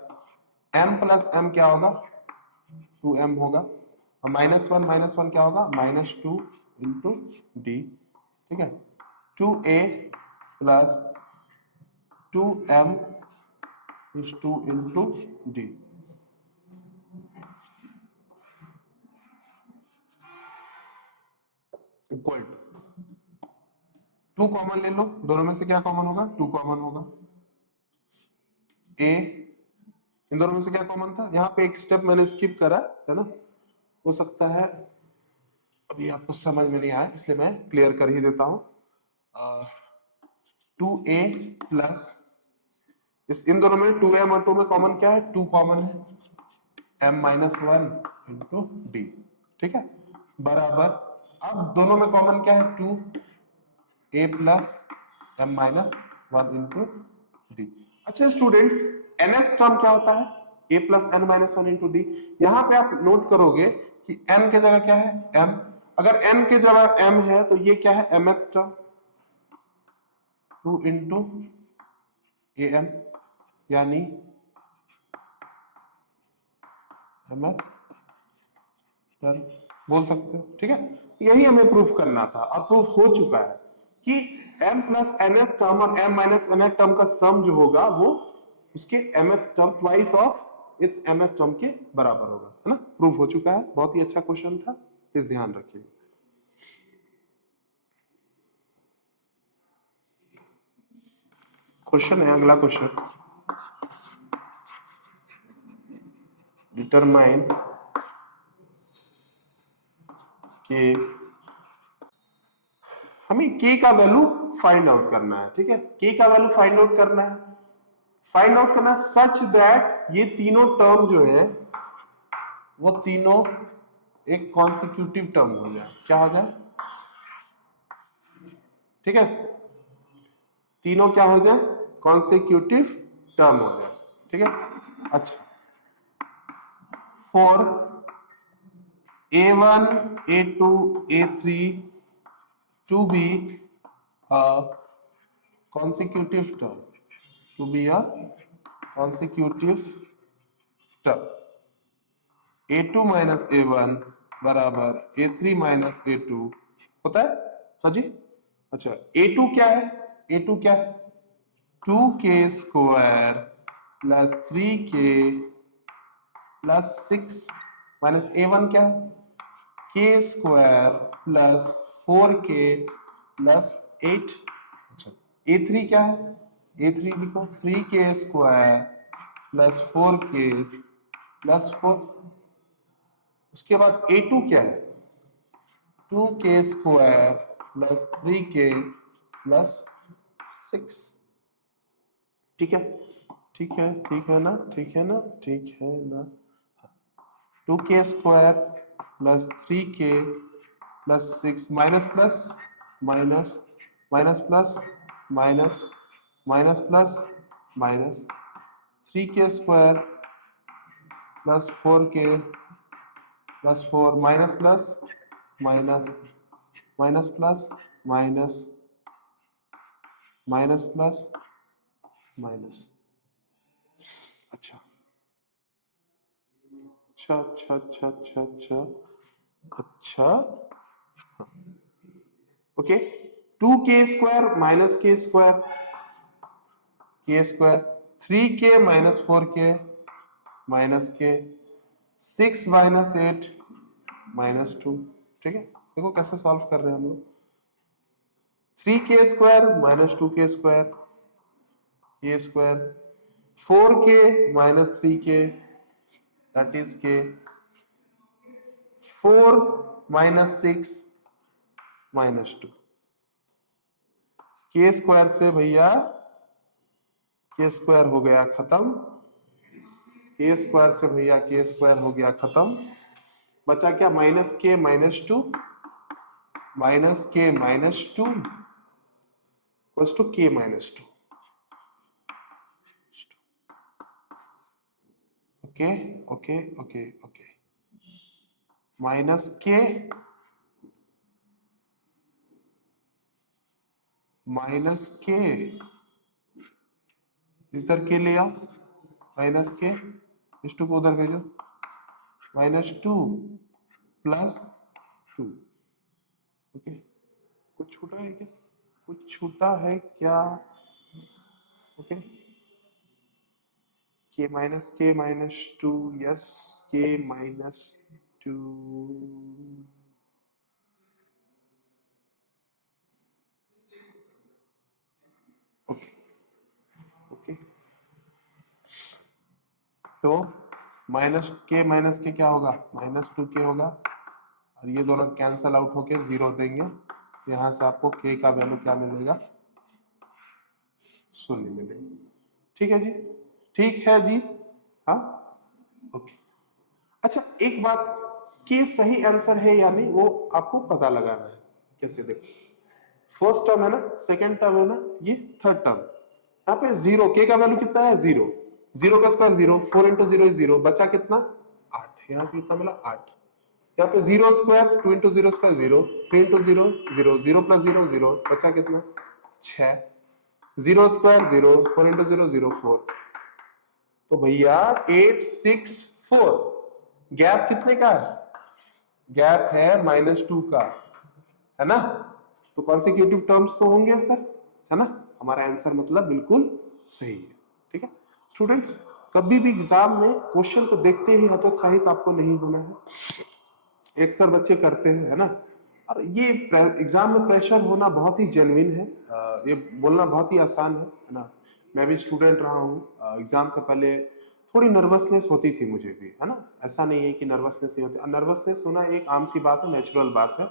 m क्या होगा, 2m होगा, और माइनस वन क्या होगा, -2 इंटू डी। ठीक है, 2a plus 2m is 2 into d. Equal to 2 common ले लो, दोनों में से क्या कॉमन होगा, 2 कॉमन होगा। a, इन दोनों में से क्या कॉमन था, यहाँ पे एक स्टेप मैंने स्किप करा है ना, हो सकता है अभी आपको समझ में नहीं आया, इसलिए मैं क्लियर कर ही देता हूँ। 2a प्लस इन दोनों में 2m और 2 में कॉमन क्या है, 2 कॉमन है, m माइनस 1 इंटू डी। ठीक है, बराबर, अब दोनों में कॉमन क्या है, 2a plus m minus 1 into D. अच्छा स्टूडेंट्स, nth टर्म क्या होता है, a plus n minus 1 into D. यहाँ पे आप नोट करोगे कि n के जगह क्या है, m, अगर n के जगह m है तो ये क्या है, mth टर्म, 2 इंटू am, यानी mth टर्म बोल सकते हो। ठीक है, यही हमें प्रूफ करना था और प्रूफ हो चुका है कि m प्लस nth टर्म और m माइनस nth टर्म का सम जो होगा वो उसके mth term twice of it's mth term के बराबर होगा, है ना, प्रूफ हो चुका है। बहुत ही अच्छा क्वेश्चन था, प्लीज ध्यान रखिए। क्वेश्चन है अगला क्वेश्चन, डिटरमाइन के, हमें k का वैल्यू फाइंड आउट करना है। ठीक है, k का वैल्यू फाइंड आउट करना है, फाइंड आउट करना सच दैट ये तीनों टर्म जो है वो तीनों एक कॉन्सिक्यूटिव टर्म हो जाए। क्या हो जाए, ठीक है, तीनों क्या हो जाए, कॉन्सिक्यूटिव टर्म हो जाए। ठीक है, अच्छा, for a1 a2 a3 to be a consecutive term, to be a consecutive term, a2 minus a1 बराबर a3 माइनस a2 होता है। हाँ जी, अच्छा, a2 क्या है, a2 क्या है, 2k square plus 3k plus 6 minus a1 क्या है, k square plus 4k plus 8। अच्छा, a3 क्या है, a3 लिखो 3k square plus 4k plus 4। उसके बाद a2 क्या है, 2k square plus 3k plus 6। ठीक है, ठीक है, ठीक है ना, ठीक है ना, ठीक है ना, 2k square plus 3k plus 6, minus plus minus, minus plus minus, minus plus minus, 3k square plus 4k plus 4, minus plus minus, minus plus minus, minus plus minus. अच्छा, अच्छा अच्छा अच्छा अच्छा अच्छा अच्छा, okay. 2k² minus k² 3k minus 4k minus k 6 minus 8 minus 2। ठीक है, देखो कैसे सॉल्व कर रहे हैं हम लोग। 3k² minus 2k² k², 4k minus 3k that is k, 4 minus 6 minus 2। k² से भैया k² हो गया खत्म, k² से भैया k² हो गया खत्म। बचा क्या? Minus k minus 2 minus k minus 2 equals to k minus 2। Okay okay okay okay, minus k minus k, इधर k ले आओ, माइनस k, इस 2 को उधर भेजो, माइनस 2 प्लस 2। ओके, कुछ छूटा है क्या? कुछ छूटा है क्या? Okay, k minus 2, yes, k minus 2। Okay okay, तो माइनस के क्या होगा? माइनस 2k होगा, और ये दोनों कैंसल आउट होके 0 देंगे। यहां से आपको k का वैल्यू क्या मिलेगा? 0 मिलेगा। ठीक है जी, ठीक है जी, हाँ, ओके। अच्छा, एक बात, कि सही आंसर है या नहीं वो आपको पता लगाना है। कैसे? देखो, फर्स्ट टर्म है ना, सेकंड टर्म है ना, ये थर्ड टर्म। यहाँ पे 0, के का वैल्यू कितना है? 0, 0 का स्क्वायर 0, 4 इंटू 0 इज 0, बचा कितना? 8। यहाँ से कितना मिला? 8। यहाँ पे 0², 2 इंटू 0 स्क्वायर 0, 3 इंटू 0 0, 0 प्लस 0 0, बचा कितना? 6। 0² 0, 4 इंटू 0 0, 4। तो भैया 8 6 4, गैप कितने का है? गैप है -2 का, है ना? तो कॉन्सिक्यूटिव टर्म्स तो होंगे सर, है ना? हमारा आंसर मतलब बिल्कुल सही है। ठीक है स्टूडेंट्स, कभी भी एग्जाम में क्वेश्चन को देखते ही हतोत्साहित आपको नहीं होना है। अक्सर बच्चे करते हैं, है ना? और ये एग्जाम में प्रेशर होना बहुत ही जेन्युइन है, ये बोलना बहुत ही आसान है ना? मैं भी स्टूडेंट रहा हूँ, एग्जाम से पहले थोड़ी नर्वसनेस होती थी मुझे भी, है ना? ऐसा नहीं है कि नर्वसनेस नहीं होती, नर्वसनेस होना एक आम सी बात है, नेचुरल बात है।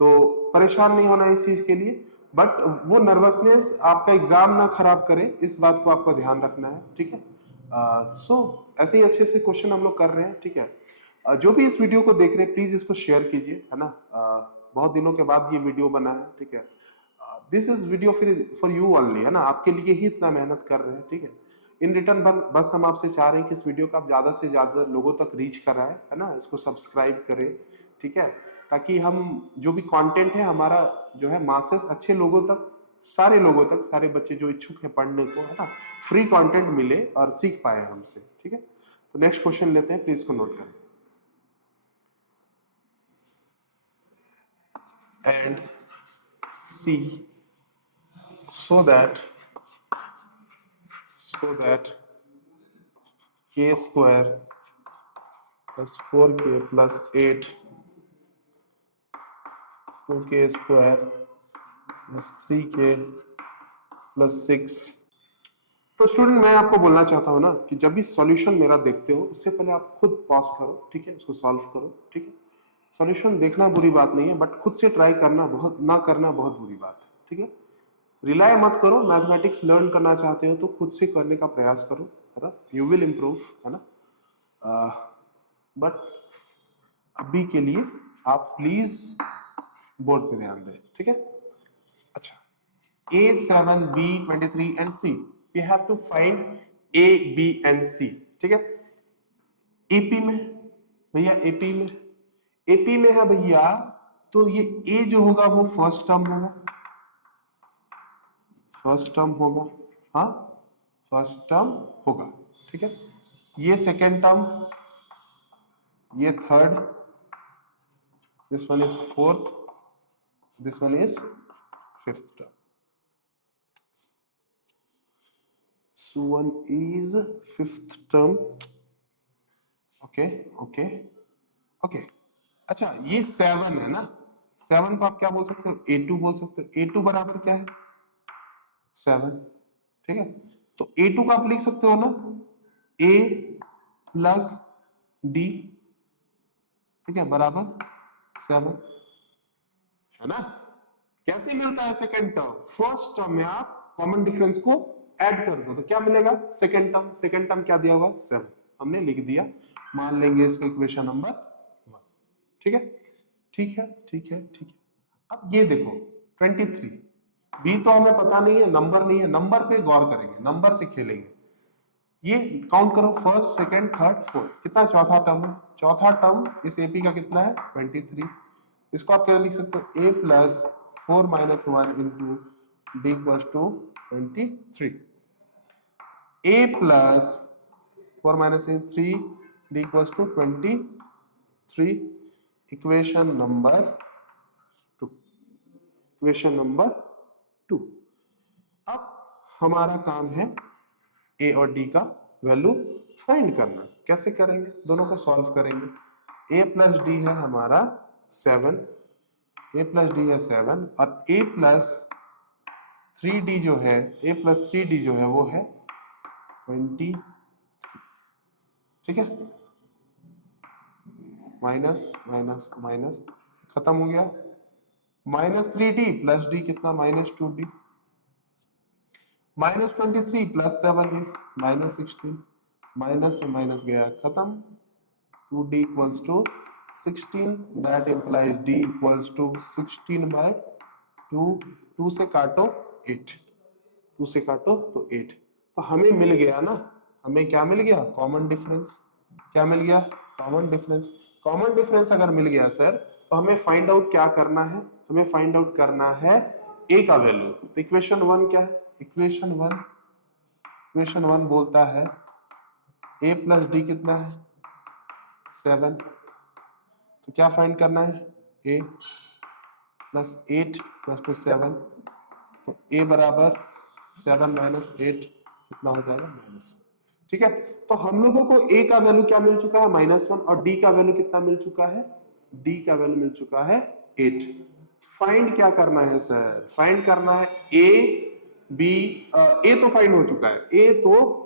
तो परेशान नहीं होना इस चीज के लिए, बट वो नर्वसनेस आपका एग्जाम ना खराब करे, इस बात को आपको ध्यान रखना है। ठीक है, सो ऐसे ही अच्छे से क्वेश्चन हम लोग कर रहे हैं। ठीक है, जो भी इस वीडियो को देख रहे हैं प्लीज इसको शेयर कीजिए, है ना? बहुत दिनों के बाद ये वीडियो बना है। ठीक है, this is video for you only, है ना? आपके लिए ही इतना मेहनत कर रहे हैं। ठीक है, इन रिटर्न बस हम आपसे चाह रहे हैं कि इस वीडियो को आप ज्यादा से ज्यादा लोगों तक रीच कराएं, है ना? इसको सब्सक्राइब करें, ठीक है, ताकि हम जो भी कंटेंट है हमारा जो है मासेस अच्छे लोगों तक, सारे लोगों तक, सारे बच्चे जो इच्छुक है पढ़ने को, है ना, फ्री कंटेंट मिले और सीख पाए हमसे। ठीक है, तो नेक्स्ट क्वेश्चन लेते हैं, प्लीज को नोट करें। And C, so that k² plus 4k plus 8, 2k² plus 3k plus 6। तो स्टूडेंट मैं आपको बोलना चाहता हूँ ना कि जब भी सॉल्यूशन मेरा देखते हो उससे पहले आप खुद पॉज करो, ठीक है, उसको सॉल्व करो। ठीक है, सॉल्यूशन देखना बुरी बात नहीं है, बट खुद से ट्राई करना ना करना बहुत बुरी बात है। ठीक है, रिलाय मत करो, मैथमेटिक्स लर्न करना चाहते हो तो खुद से करने का प्रयास करो, है ना? यू विल इम्प्रूव, है ना? बट अभी के लिए आप प्लीज बोर्ड पे ध्यान दें। ठीक है, अच्छा, A7B23 and C, we have to find A, B and C। ठीक है, एपी में भैया, एपी में है भैया, तो ये ए जो होगा वो फर्स्ट टर्म होगा, फर्स्ट टर्म होगा, हाँ, फर्स्ट टर्म होगा। ठीक है, ये सेकेंड टर्म, ये third, this one is fourth, this one is fifth term. So one is fifth term. Okay. अच्छा, ये 7 है ना, 7 को आप क्या बोल सकते हो, A2 बोल सकते हो. A2 बराबर क्या है, 7. ठीक है, तो A2 को आप लिख सकते हो ना, A प्लस D, ठीक है, बराबर 7, है ना. कैसे मिलता है सेकेंड टर्म, फर्स्ट टर्म में आप कॉमन डिफरेंस को ऐड कर दो तो क्या मिलेगा, सेकेंड टर्म क्या दिया होगा, 7. हमने लिख दिया, मान लेंगे इसको इक्वेशन नंबर 1. ठीक है, ठीक है, ठीक है, ठीक है. अब ये देखो 23, बी तो हमें पता नहीं है, नंबर नहीं है, नंबर पे गौर करेंगे, नंबर से खेलेंगे. ये काउंट करो, फर्स्ट, सेकंड, थर्ड, फोर्थ, कितना चौथा टर्म है. चौथा टर्म इस एपी का कितना है, 23. इसको आप क्या लिख सकते हो, a plus 4 minus 1 into d equals to 23. a plus 4 minus 3 d equals to 23. Equation number 2. अब हमारा काम है a और d का वैल्यू फाइंड करना. कैसे करेंगे, दोनों को सॉल्व करेंगे. a प्लस डी है हमारा 7, a प्लस डी है 7 और a प्लस 3d जो है वो है 20. ठीक है, माइनस माइनस माइनस खत्म हो गया. माइनस 3d प्लस d कितना, minus 2d. Minus 23 plus 7 is minus 16. Minus से माइनस गया, खत्म. 2d equals to 16. That implies d equals to 16 by 2. 2 से काटो 8, 2 से काटो तो 8. तो हमें मिल गया ना, हमें क्या मिल गया, कॉमन डिफरेंस. क्या मिल गया, कॉमन डिफरेंस. कॉमन डिफरेंस अगर मिल गया सर, तो हमें फाइंड आउट क्या करना है, हमें फाइंड आउट करना है a का वैल्यू. तो इक्वेशन 1 क्या है, इक्वेशन 1 बोलता है a प्लस डी कितना है, 7. तो क्या फाइंड करना है, a प्लस 8 प्लस टू 7. तो a बराबर 7 माइनस 8 कितना हो जाएगा, -1. ठीक है, तो हम लोगों को a का वैल्यू क्या मिल चुका है, -1, और d का वैल्यू कितना मिल चुका है, d का वैल्यू मिल चुका है 8. फाइंड क्या करना है सर, फाइंड करना है a b. a तो फाइंड हो चुका है, a तो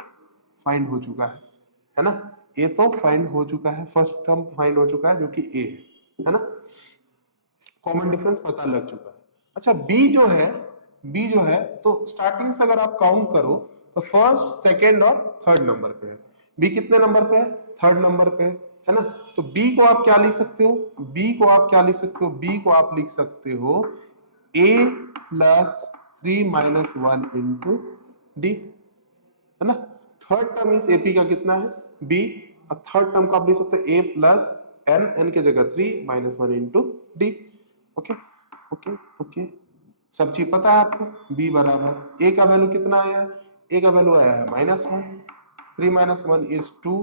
फाइंड हो चुका है ना, a तो फाइंड हो चुका है, फर्स्ट टर्म फाइंड हो चुका है जो कि a है ना. कॉमन डिफरेंस पता लग चुका है. अच्छा, b जो है तो स्टार्टिंग से अगर आप काउंट करो तो फर्स्ट, सेकेंड और थर्ड नंबर पे है. b कितने नंबर पे है, थर्ड नंबर पे है ना. तो b को आप क्या लिख सकते हो, b को आप लिख सकते हो a plus 3 minus 1 into d, है ना. थर्ड टर्म इस एपी का कितना है, b. अब थर्ड टर्म को आप लिख सकते हो a प्लस n की जगह 3 minus 1 into D. Okay okay okay, सब चीज पता है आपको. b बराबर a का वैल्यू कितना आया, a का वैल्यू आया है -1. 3 माइनस 1 इज 2.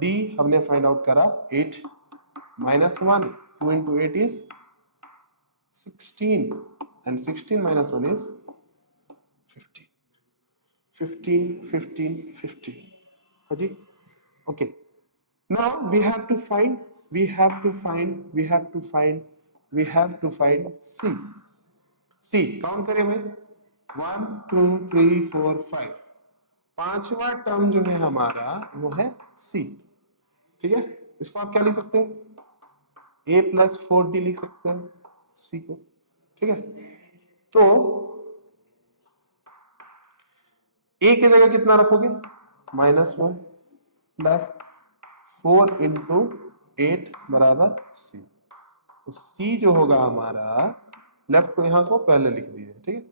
d हमने फाइंड आउट करा 8. -1 2 into 8 is 16 and 16 minus 1 is 15. 15. हाँ जी, okay. Now we have to find C. Count करें भाई, 1 2 3 4 5. पांचवा टर्म जो है हमारा वो है C. ठीक है, इसको आप क्या लिख सकते हो, a प्लस 4d लिख सकते हो C को. ठीक है, तो a की जगह कितना रखोगे, -1 प्लस 4 इंटू 8 बराबर C. तो C जो होगा हमारा, लेफ्ट को यहाँ को पहले लिख दिए. ठीक है,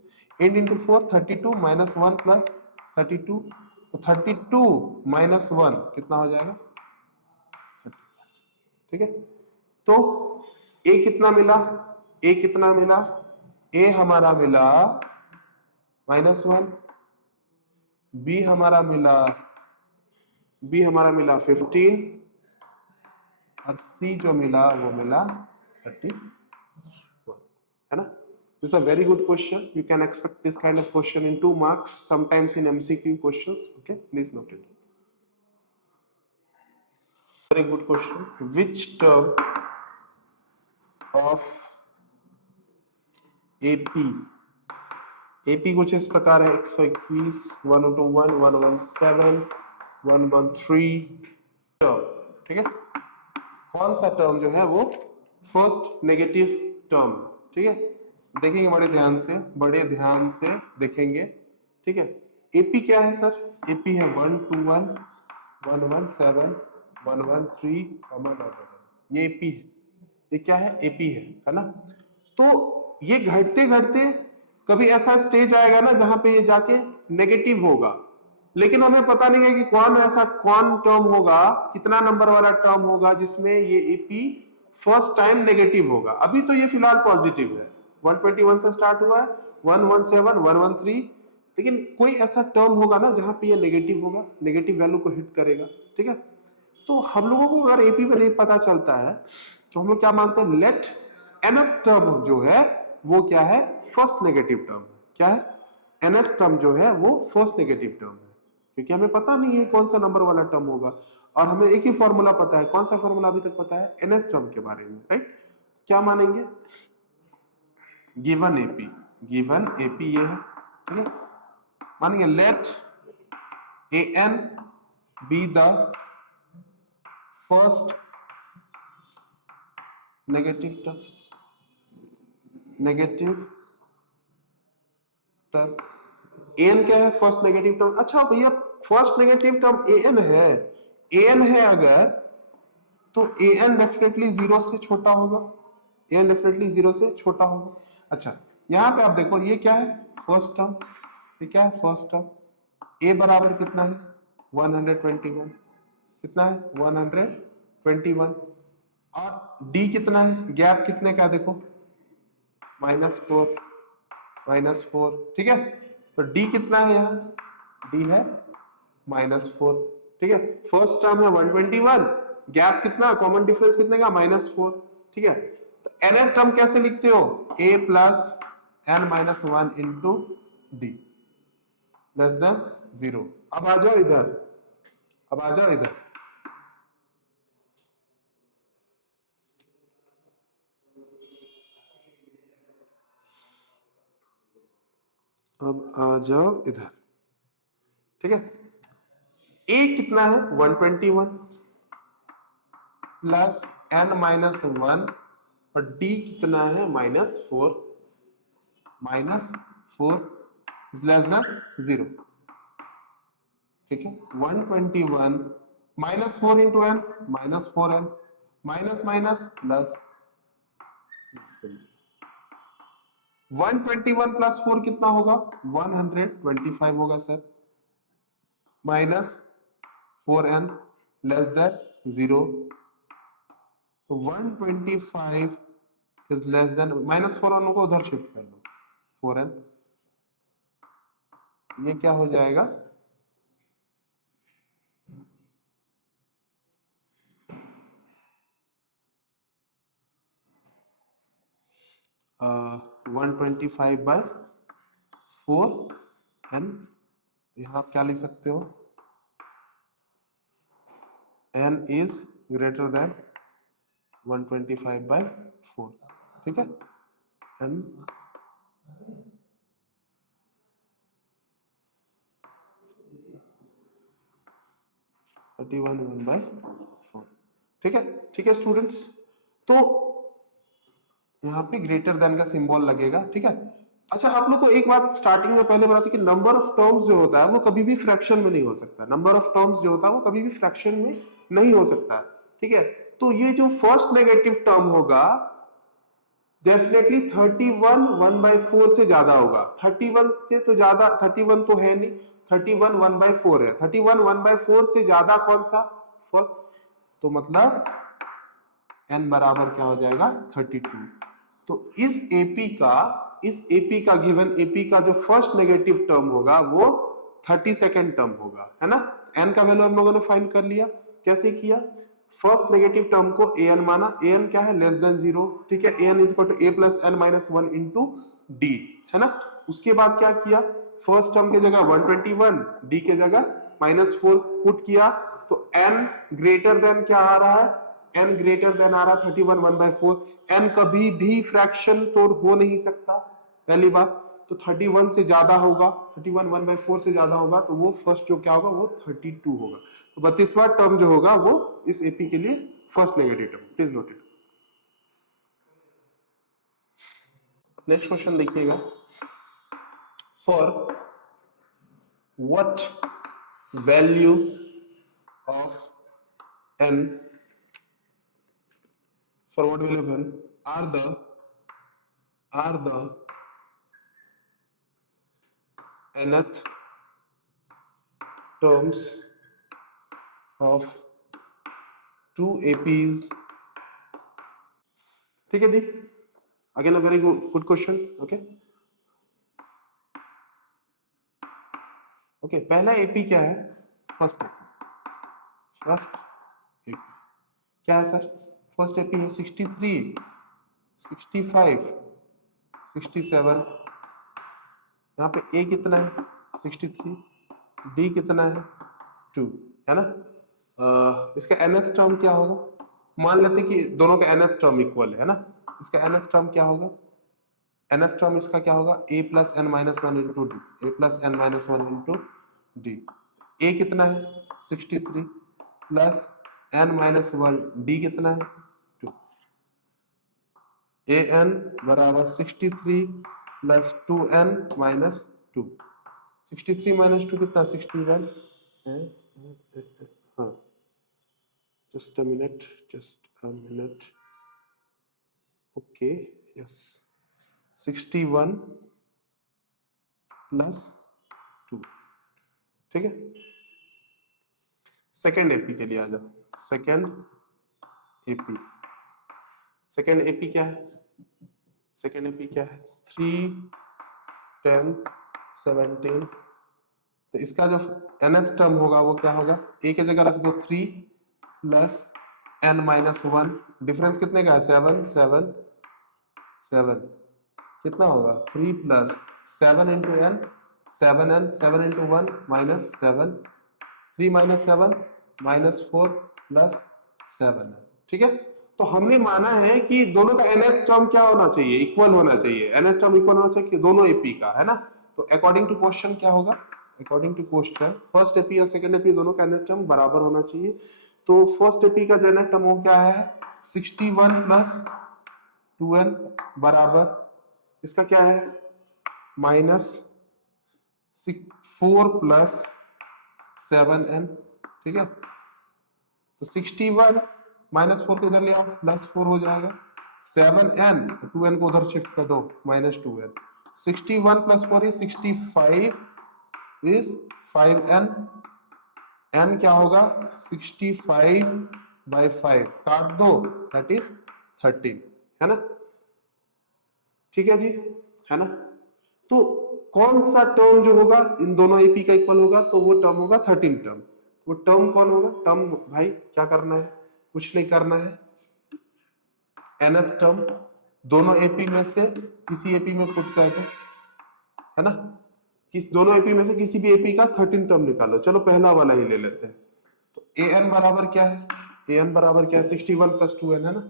8 इंटू 4 32 माइनस 1 प्लस 32. तो 32 माइनस 1 कितना हो जाएगा, 30. ठीक है, तो a कितना मिला, a हमारा मिला -1. b हमारा मिला 15. और सी जो मिला वो मिला 31, है ना? This is a very good question. You can expect this kind of question in 2 marks, sometimes in MCQ questions. Okay, please note it. Very good question. Which term of AP कुछ इस प्रकार है 121, 121, 117, 113 टर्म, ठीक है? कौन सा टर्म जो है वो फर्स्ट नेगेटिव टर्म, ठीक है? देखेंगे बड़े ध्यान से देखेंगे, ठीक है? एपी क्या है सर? एपी है 121, 117, 113, ये एपी है। ये क्या है? एपी है ना? तो ये घटते घटते कभी ऐसा स्टेज आएगा ना जहां पे ये जाके नेगेटिव होगा, लेकिन हमें पता नहीं है कि कौन टर्म होगा, कितना नंबर वाला टर्म होगा जिसमें ये एपी फर्स्ट टाइम नेगेटिव होगा। अभी तो ये फिलहाल पॉजिटिव है, 121 से स्टार्ट हुआ है, 117, 113, लेकिन कोई ऐसा टर्म होगा ना जहां पे ये नेगेटिव होगा, नेगेटिव वैल्यू को हिट करेगा, ठीक है? तो हम लोगों को अगर एपी पे नहीं पता चलता है तो हम लोग क्या मानते हैं? लेट nth टर्म जो है वो क्या है? फर्स्ट नेगेटिव टर्म है। क्या है? nth टर्म जो है वो फर्स्ट नेगेटिव टर्म है, क्योंकि हमें पता नहीं है कौन सा नंबर वाला टर्म होगा, और हमें एक ही फॉर्मूला पता है। कौन सा फॉर्मूला अभी तक पता है? nth टर्म के बारे में, राइट? क्या मानेंगे? गिवन एपी ये है, ठीक है? मानेंगे let an be the first negative term, an क्या है? First negative term. अच्छा भैया, फर्स्ट नेगेटिव टर्म an है अगर, तो an डेफिनेटली 0 से छोटा होगा, an डेफिनेटली 0 से छोटा होगा। अच्छा, यहां पे आप देखो ये क्या है? First term. ये क्या है? First term. a बराबर कितना है? 121। कितना है? 121। और d कितना है? गैप कितने का देखो, -4, ठीक है? तो d कितना है यहाँ? d है -4, ठीक है? फर्स्ट टर्म है 121, गैप कितना, कॉमन डिफरेंस कितने का? -4, ठीक है? तो nth टर्म कैसे लिखते हो? a plus n minus 1 into D less than 0। अब आ जाओ इधर, अब आ जाओ इधर, ठीक है? a कितना है? 121 प्लस n माइनस 1, और d कितना है? -4 इज लेस देन 0, ठीक है? 121 -4 into n, -4n, minus minus plus, 121 plus 4 कितना होगा? 125 होगा सर, -4n लेस देन 0, तो 125 इज लेस देन, -4n को उधर शिफ्ट कर लो, 4n, ये क्या हो जाएगा? 125/4, n, यहां आप क्या लिख सकते हो? n इज ग्रेटर देन 125/4, ठीक है? n (31) 1/4, ठीक है? ठीक है स्टूडेंट्स, तो यहाँ पे ग्रेटर देन का सिंबल लगेगा, ठीक है? अच्छा, आप लोग को एक बात स्टार्टिंग में पहले बताते कि नंबर ऑफ टर्म्स जो होता है वो कभी भी फ्रैक्शन में नहीं हो सकता। नंबर ऑफ टर्म्स जो होता है वो कभी भी फ्रैक्शन में नहीं हो सकता, ठीक है? तो ये जो फर्स्ट नेगेटिव टर्म होगा डेफिनेटली 31 1/4 से ज्यादा होगा। 31 से तो ज्यादा, 31 तो है नहीं, 31 1/4 है। 31 1/4 से ज्यादा कौन सा? फर्स्ट, तो मतलब n बराबर क्या हो जाएगा? 32। तो इस एपी का गिवन एपी का जो फर्स्ट नेगेटिव टर्म होगा वो 32nd टर्म होगा, है ना? n का वैल्यू हम लोगों ने फाइंड कर लिया। कैसे किया? फर्स्ट नेगेटिव टर्म को an माना, an क्या है लेस देन 0, ठीक है, an is equal to a plus n minus 1 into d, है ना। उसके बाद क्या किया, फर्स्ट टर्म की जगह 121, डी के जगह -4 पुट किया, तो n ग्रेटर देन क्या आ रहा है, n ग्रेटर देन आ रहा है 31 1/4, n कभी भी फ्रैक्शन तो हो नहीं सकता पहली बात, तो 31 से ज्यादा होगा, 31 1/4 से ज्यादा होगा, तो वो फर्स्ट जो क्या होगा वो 32 होगा। तो 32वां टर्म जो होगा वो इस एपी के लिए first negative term, please noted. Next question देखिएगा, for what value of n, for what value of n are the nth terms of two APs, ठीक है जी। Again a very good question, okay okay. पहला एपी क्या है, फर्स्ट एपी क्या है सर, फर्स्ट एपी है 63 65 67, यहाँ पे ए कितना है 63, डी कितना है 2, है ना। इसका nth टर्म क्या होगा, मान लेते कि दोनों का nth टर्म इक्वल है ना, इसका nth टर्म क्या होगा, nth टर्म इसका क्या होगा a plus n minus 1 into D, a plus n minus 1 into D. a कितना है 63 प्लस n माइनस 1, डी कितना है 2, an बराबर 63 प्लस 2n माइनस 2, 63 माइनस 2 कितना 61 है, हाँ just a minute, okay, yes, 61 plus 2, ठीक है। सेकेंड एपी के लिए आ जाओ, सेकेंड एपी क्या है, सेकेंड एपी क्या है 3 10 17, तो इसका जो nth टर्म होगा वो क्या होगा, a के जगह रख दो 3 प्लस n माइनस 1, डिफरेंस कितने का है 7 7 7, कितना होगा 3 plus 7 into n 7n 7 into 1 minus 7, 3 minus 7 minus 4 plus 7, ठीक है। तो हमने माना है कि दोनों का nth टर्म क्या होना चाहिए, इक्वल होना चाहिए, nth टर्म इक्वल होना चाहिए दोनों एपी का, है ना। तो अकॉर्डिंग टू क्वेश्चन क्या होगा, according to question first AP और सेकंड एपी दोनों का nth टर्म बराबर होना चाहिए। तो फर्स्ट एपी का जो nth टर्म वो क्या है 61 प्लस 2n बराबर इसका क्या है माइनस 4 प्लस 7n, ठीक है। तो 61 माइनस 4 को इधर ले आओ, प्लस 4 हो जाएगा, 7n 2n को उधर शिफ्ट कर दो minus 2n, 61 plus 4 is 65 is 5n, n क्या होगा 65 बाई 5 काट दो दैट इज 13, है ना, ठीक है जी, है ना। तो कौन सा टर्म जो होगा इन दोनों एपी का इक्वल होगा, तो वो टर्म होगा 13 टर्म। वो टर्म कौन होगा, टर्म भाई क्या करना है, कुछ नहीं करना है, nth टर्म दोनों एपी में से किसी एपी में पुट कर दो, है ना, दोनों एपी में से किसी भी एपी का 13 टर्म निकालो। चलो पहला वाला ही ले लेते हैं, तो an बराबर क्या है, an बराबर क्या है 61 प्लस 2n, है ना,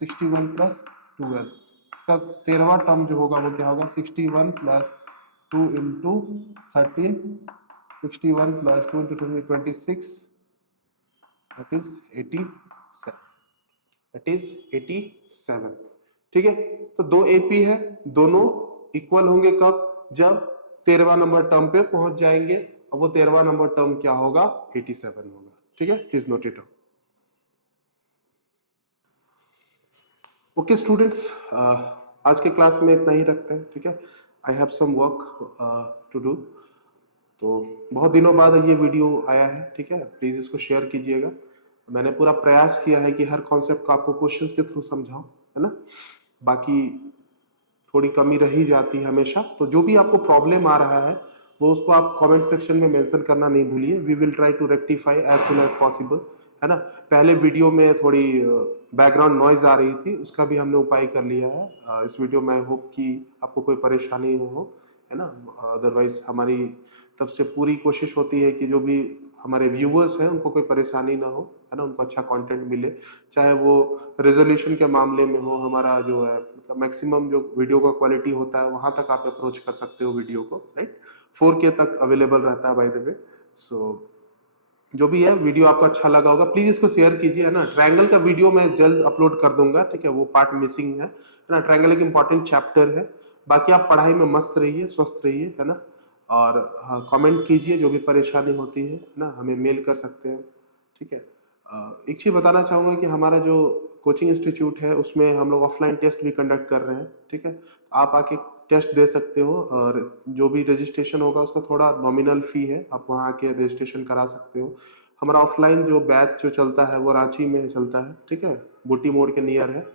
61 प्लस 2n, इसका 13वां टर्म जो होगा वो क्या होगा 61 plus 2 into 13, 61 plus 2 into 26, that is 87, ठीक है। तो दो एपी है, दोनों इक्वल होंगे कब, जब 13वां नंबर टर्म पे पहुंच जाएंगे, और वो 13वां नंबर टर्म क्या होगा 87 होगा, ठीक है, please note it. Okay students, आज के क्लास में इतना ही रखते हैं, ठीक है। I have some work to do, तो बहुत दिनों बाद ये वीडियो आया है, ठीक है, प्लीज इसको शेयर कीजिएगा। मैंने पूरा प्रयास किया है कि हर कॉन्सेप्ट को आपको क्वेश्चंस के थ्रू समझाऊं, है ना, बाकी थोड़ी कमी रही जाती है हमेशा, तो जो भी आपको प्रॉब्लम आ रहा है वो उसको आप कमेंट सेक्शन में मेंशन करना नहीं भूलिए, we will try to rectify as soon as possible, है ना। पहले वीडियो में थोड़ी बैकग्राउंड नॉइज आ रही थी, उसका भी हमने उपाय कर लिया है। इस वीडियो में आई होप कि आपको कोई परेशानी न हो, है ना। अदरवाइज हमारी तरफ से पूरी कोशिश होती है कि जो भी हमारे व्यूअर्स हैं उनको कोई परेशानी ना हो, है ना, उनको अच्छा कंटेंट मिले, चाहे वो रेजोल्यूशन के मामले में हो। हमारा जो है मतलब मैक्सिमम जो वीडियो का क्वालिटी होता है वहां तक आप अप्रोच कर सकते हो वीडियो को, राइट। 4K तक अवेलेबल रहता है बाय द वे। सो जो भी है, वीडियो आपको अच्छा लगा होगा प्लीज इसको शेयर कीजिए, है ना। ट्रायंगल का वीडियो मैं जल्द अपलोड कर दूंगा, ठीक है, वो पार्ट मिसिंग है ना। ट्रायंगल एक इंपॉर्टेंट चैप्टर है। बाकी आप पढ़ाई में मस्त रहिए, स्वस्थ रहिए, है ना। और हाँ, कमेंट कीजिए, जो भी परेशानी होती है ना, हमें मेल कर सकते हैं, ठीक है। एक चीज बताना चाहूंगा कि हमारा जो कोचिंग इंस्टीट्यूट है उसमें हम लोग ऑफलाइन टेस्ट भी कंडक्ट कर रहे हैं, ठीक है। आप आके टेस्ट दे सकते हो, और जो भी रजिस्ट्रेशन होगा उसका थोड़ा नॉमिनल फी है, आप वहाँ आके रजिस्ट्रेशन करा सकते हो। हमारा ऑफलाइन जो बैच जो चलता है वो रांची में चलता है, ठीक है, बूटी मोड़ के नियर है।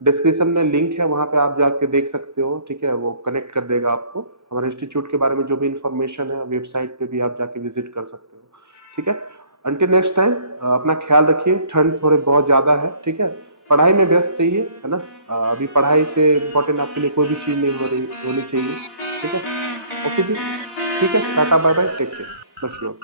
डिस्क्रिप्शन में लिंक है, वहाँ पे आप जाके देख सकते हो, ठीक है, वो कनेक्ट कर देगा आपको। हमारे इंस्टीट्यूट के बारे में जो भी इंफॉर्मेशन है वेबसाइट पे भी आप जाके विजिट कर सकते हो, ठीक है। अंटिल नेक्स्ट टाइम, अपना ख्याल रखिए, ठंड थोड़े बहुत ज़्यादा है, ठीक है। पढ़ाई में व्यस्त रहिए, है ना। अभी पढ़ाई से इम्पोर्टेंट आपके लिए कोई भी चीज़ नहीं होनी चाहिए, ठीक है। ओके जी, ठीक है, tata bye bye, take care, love you.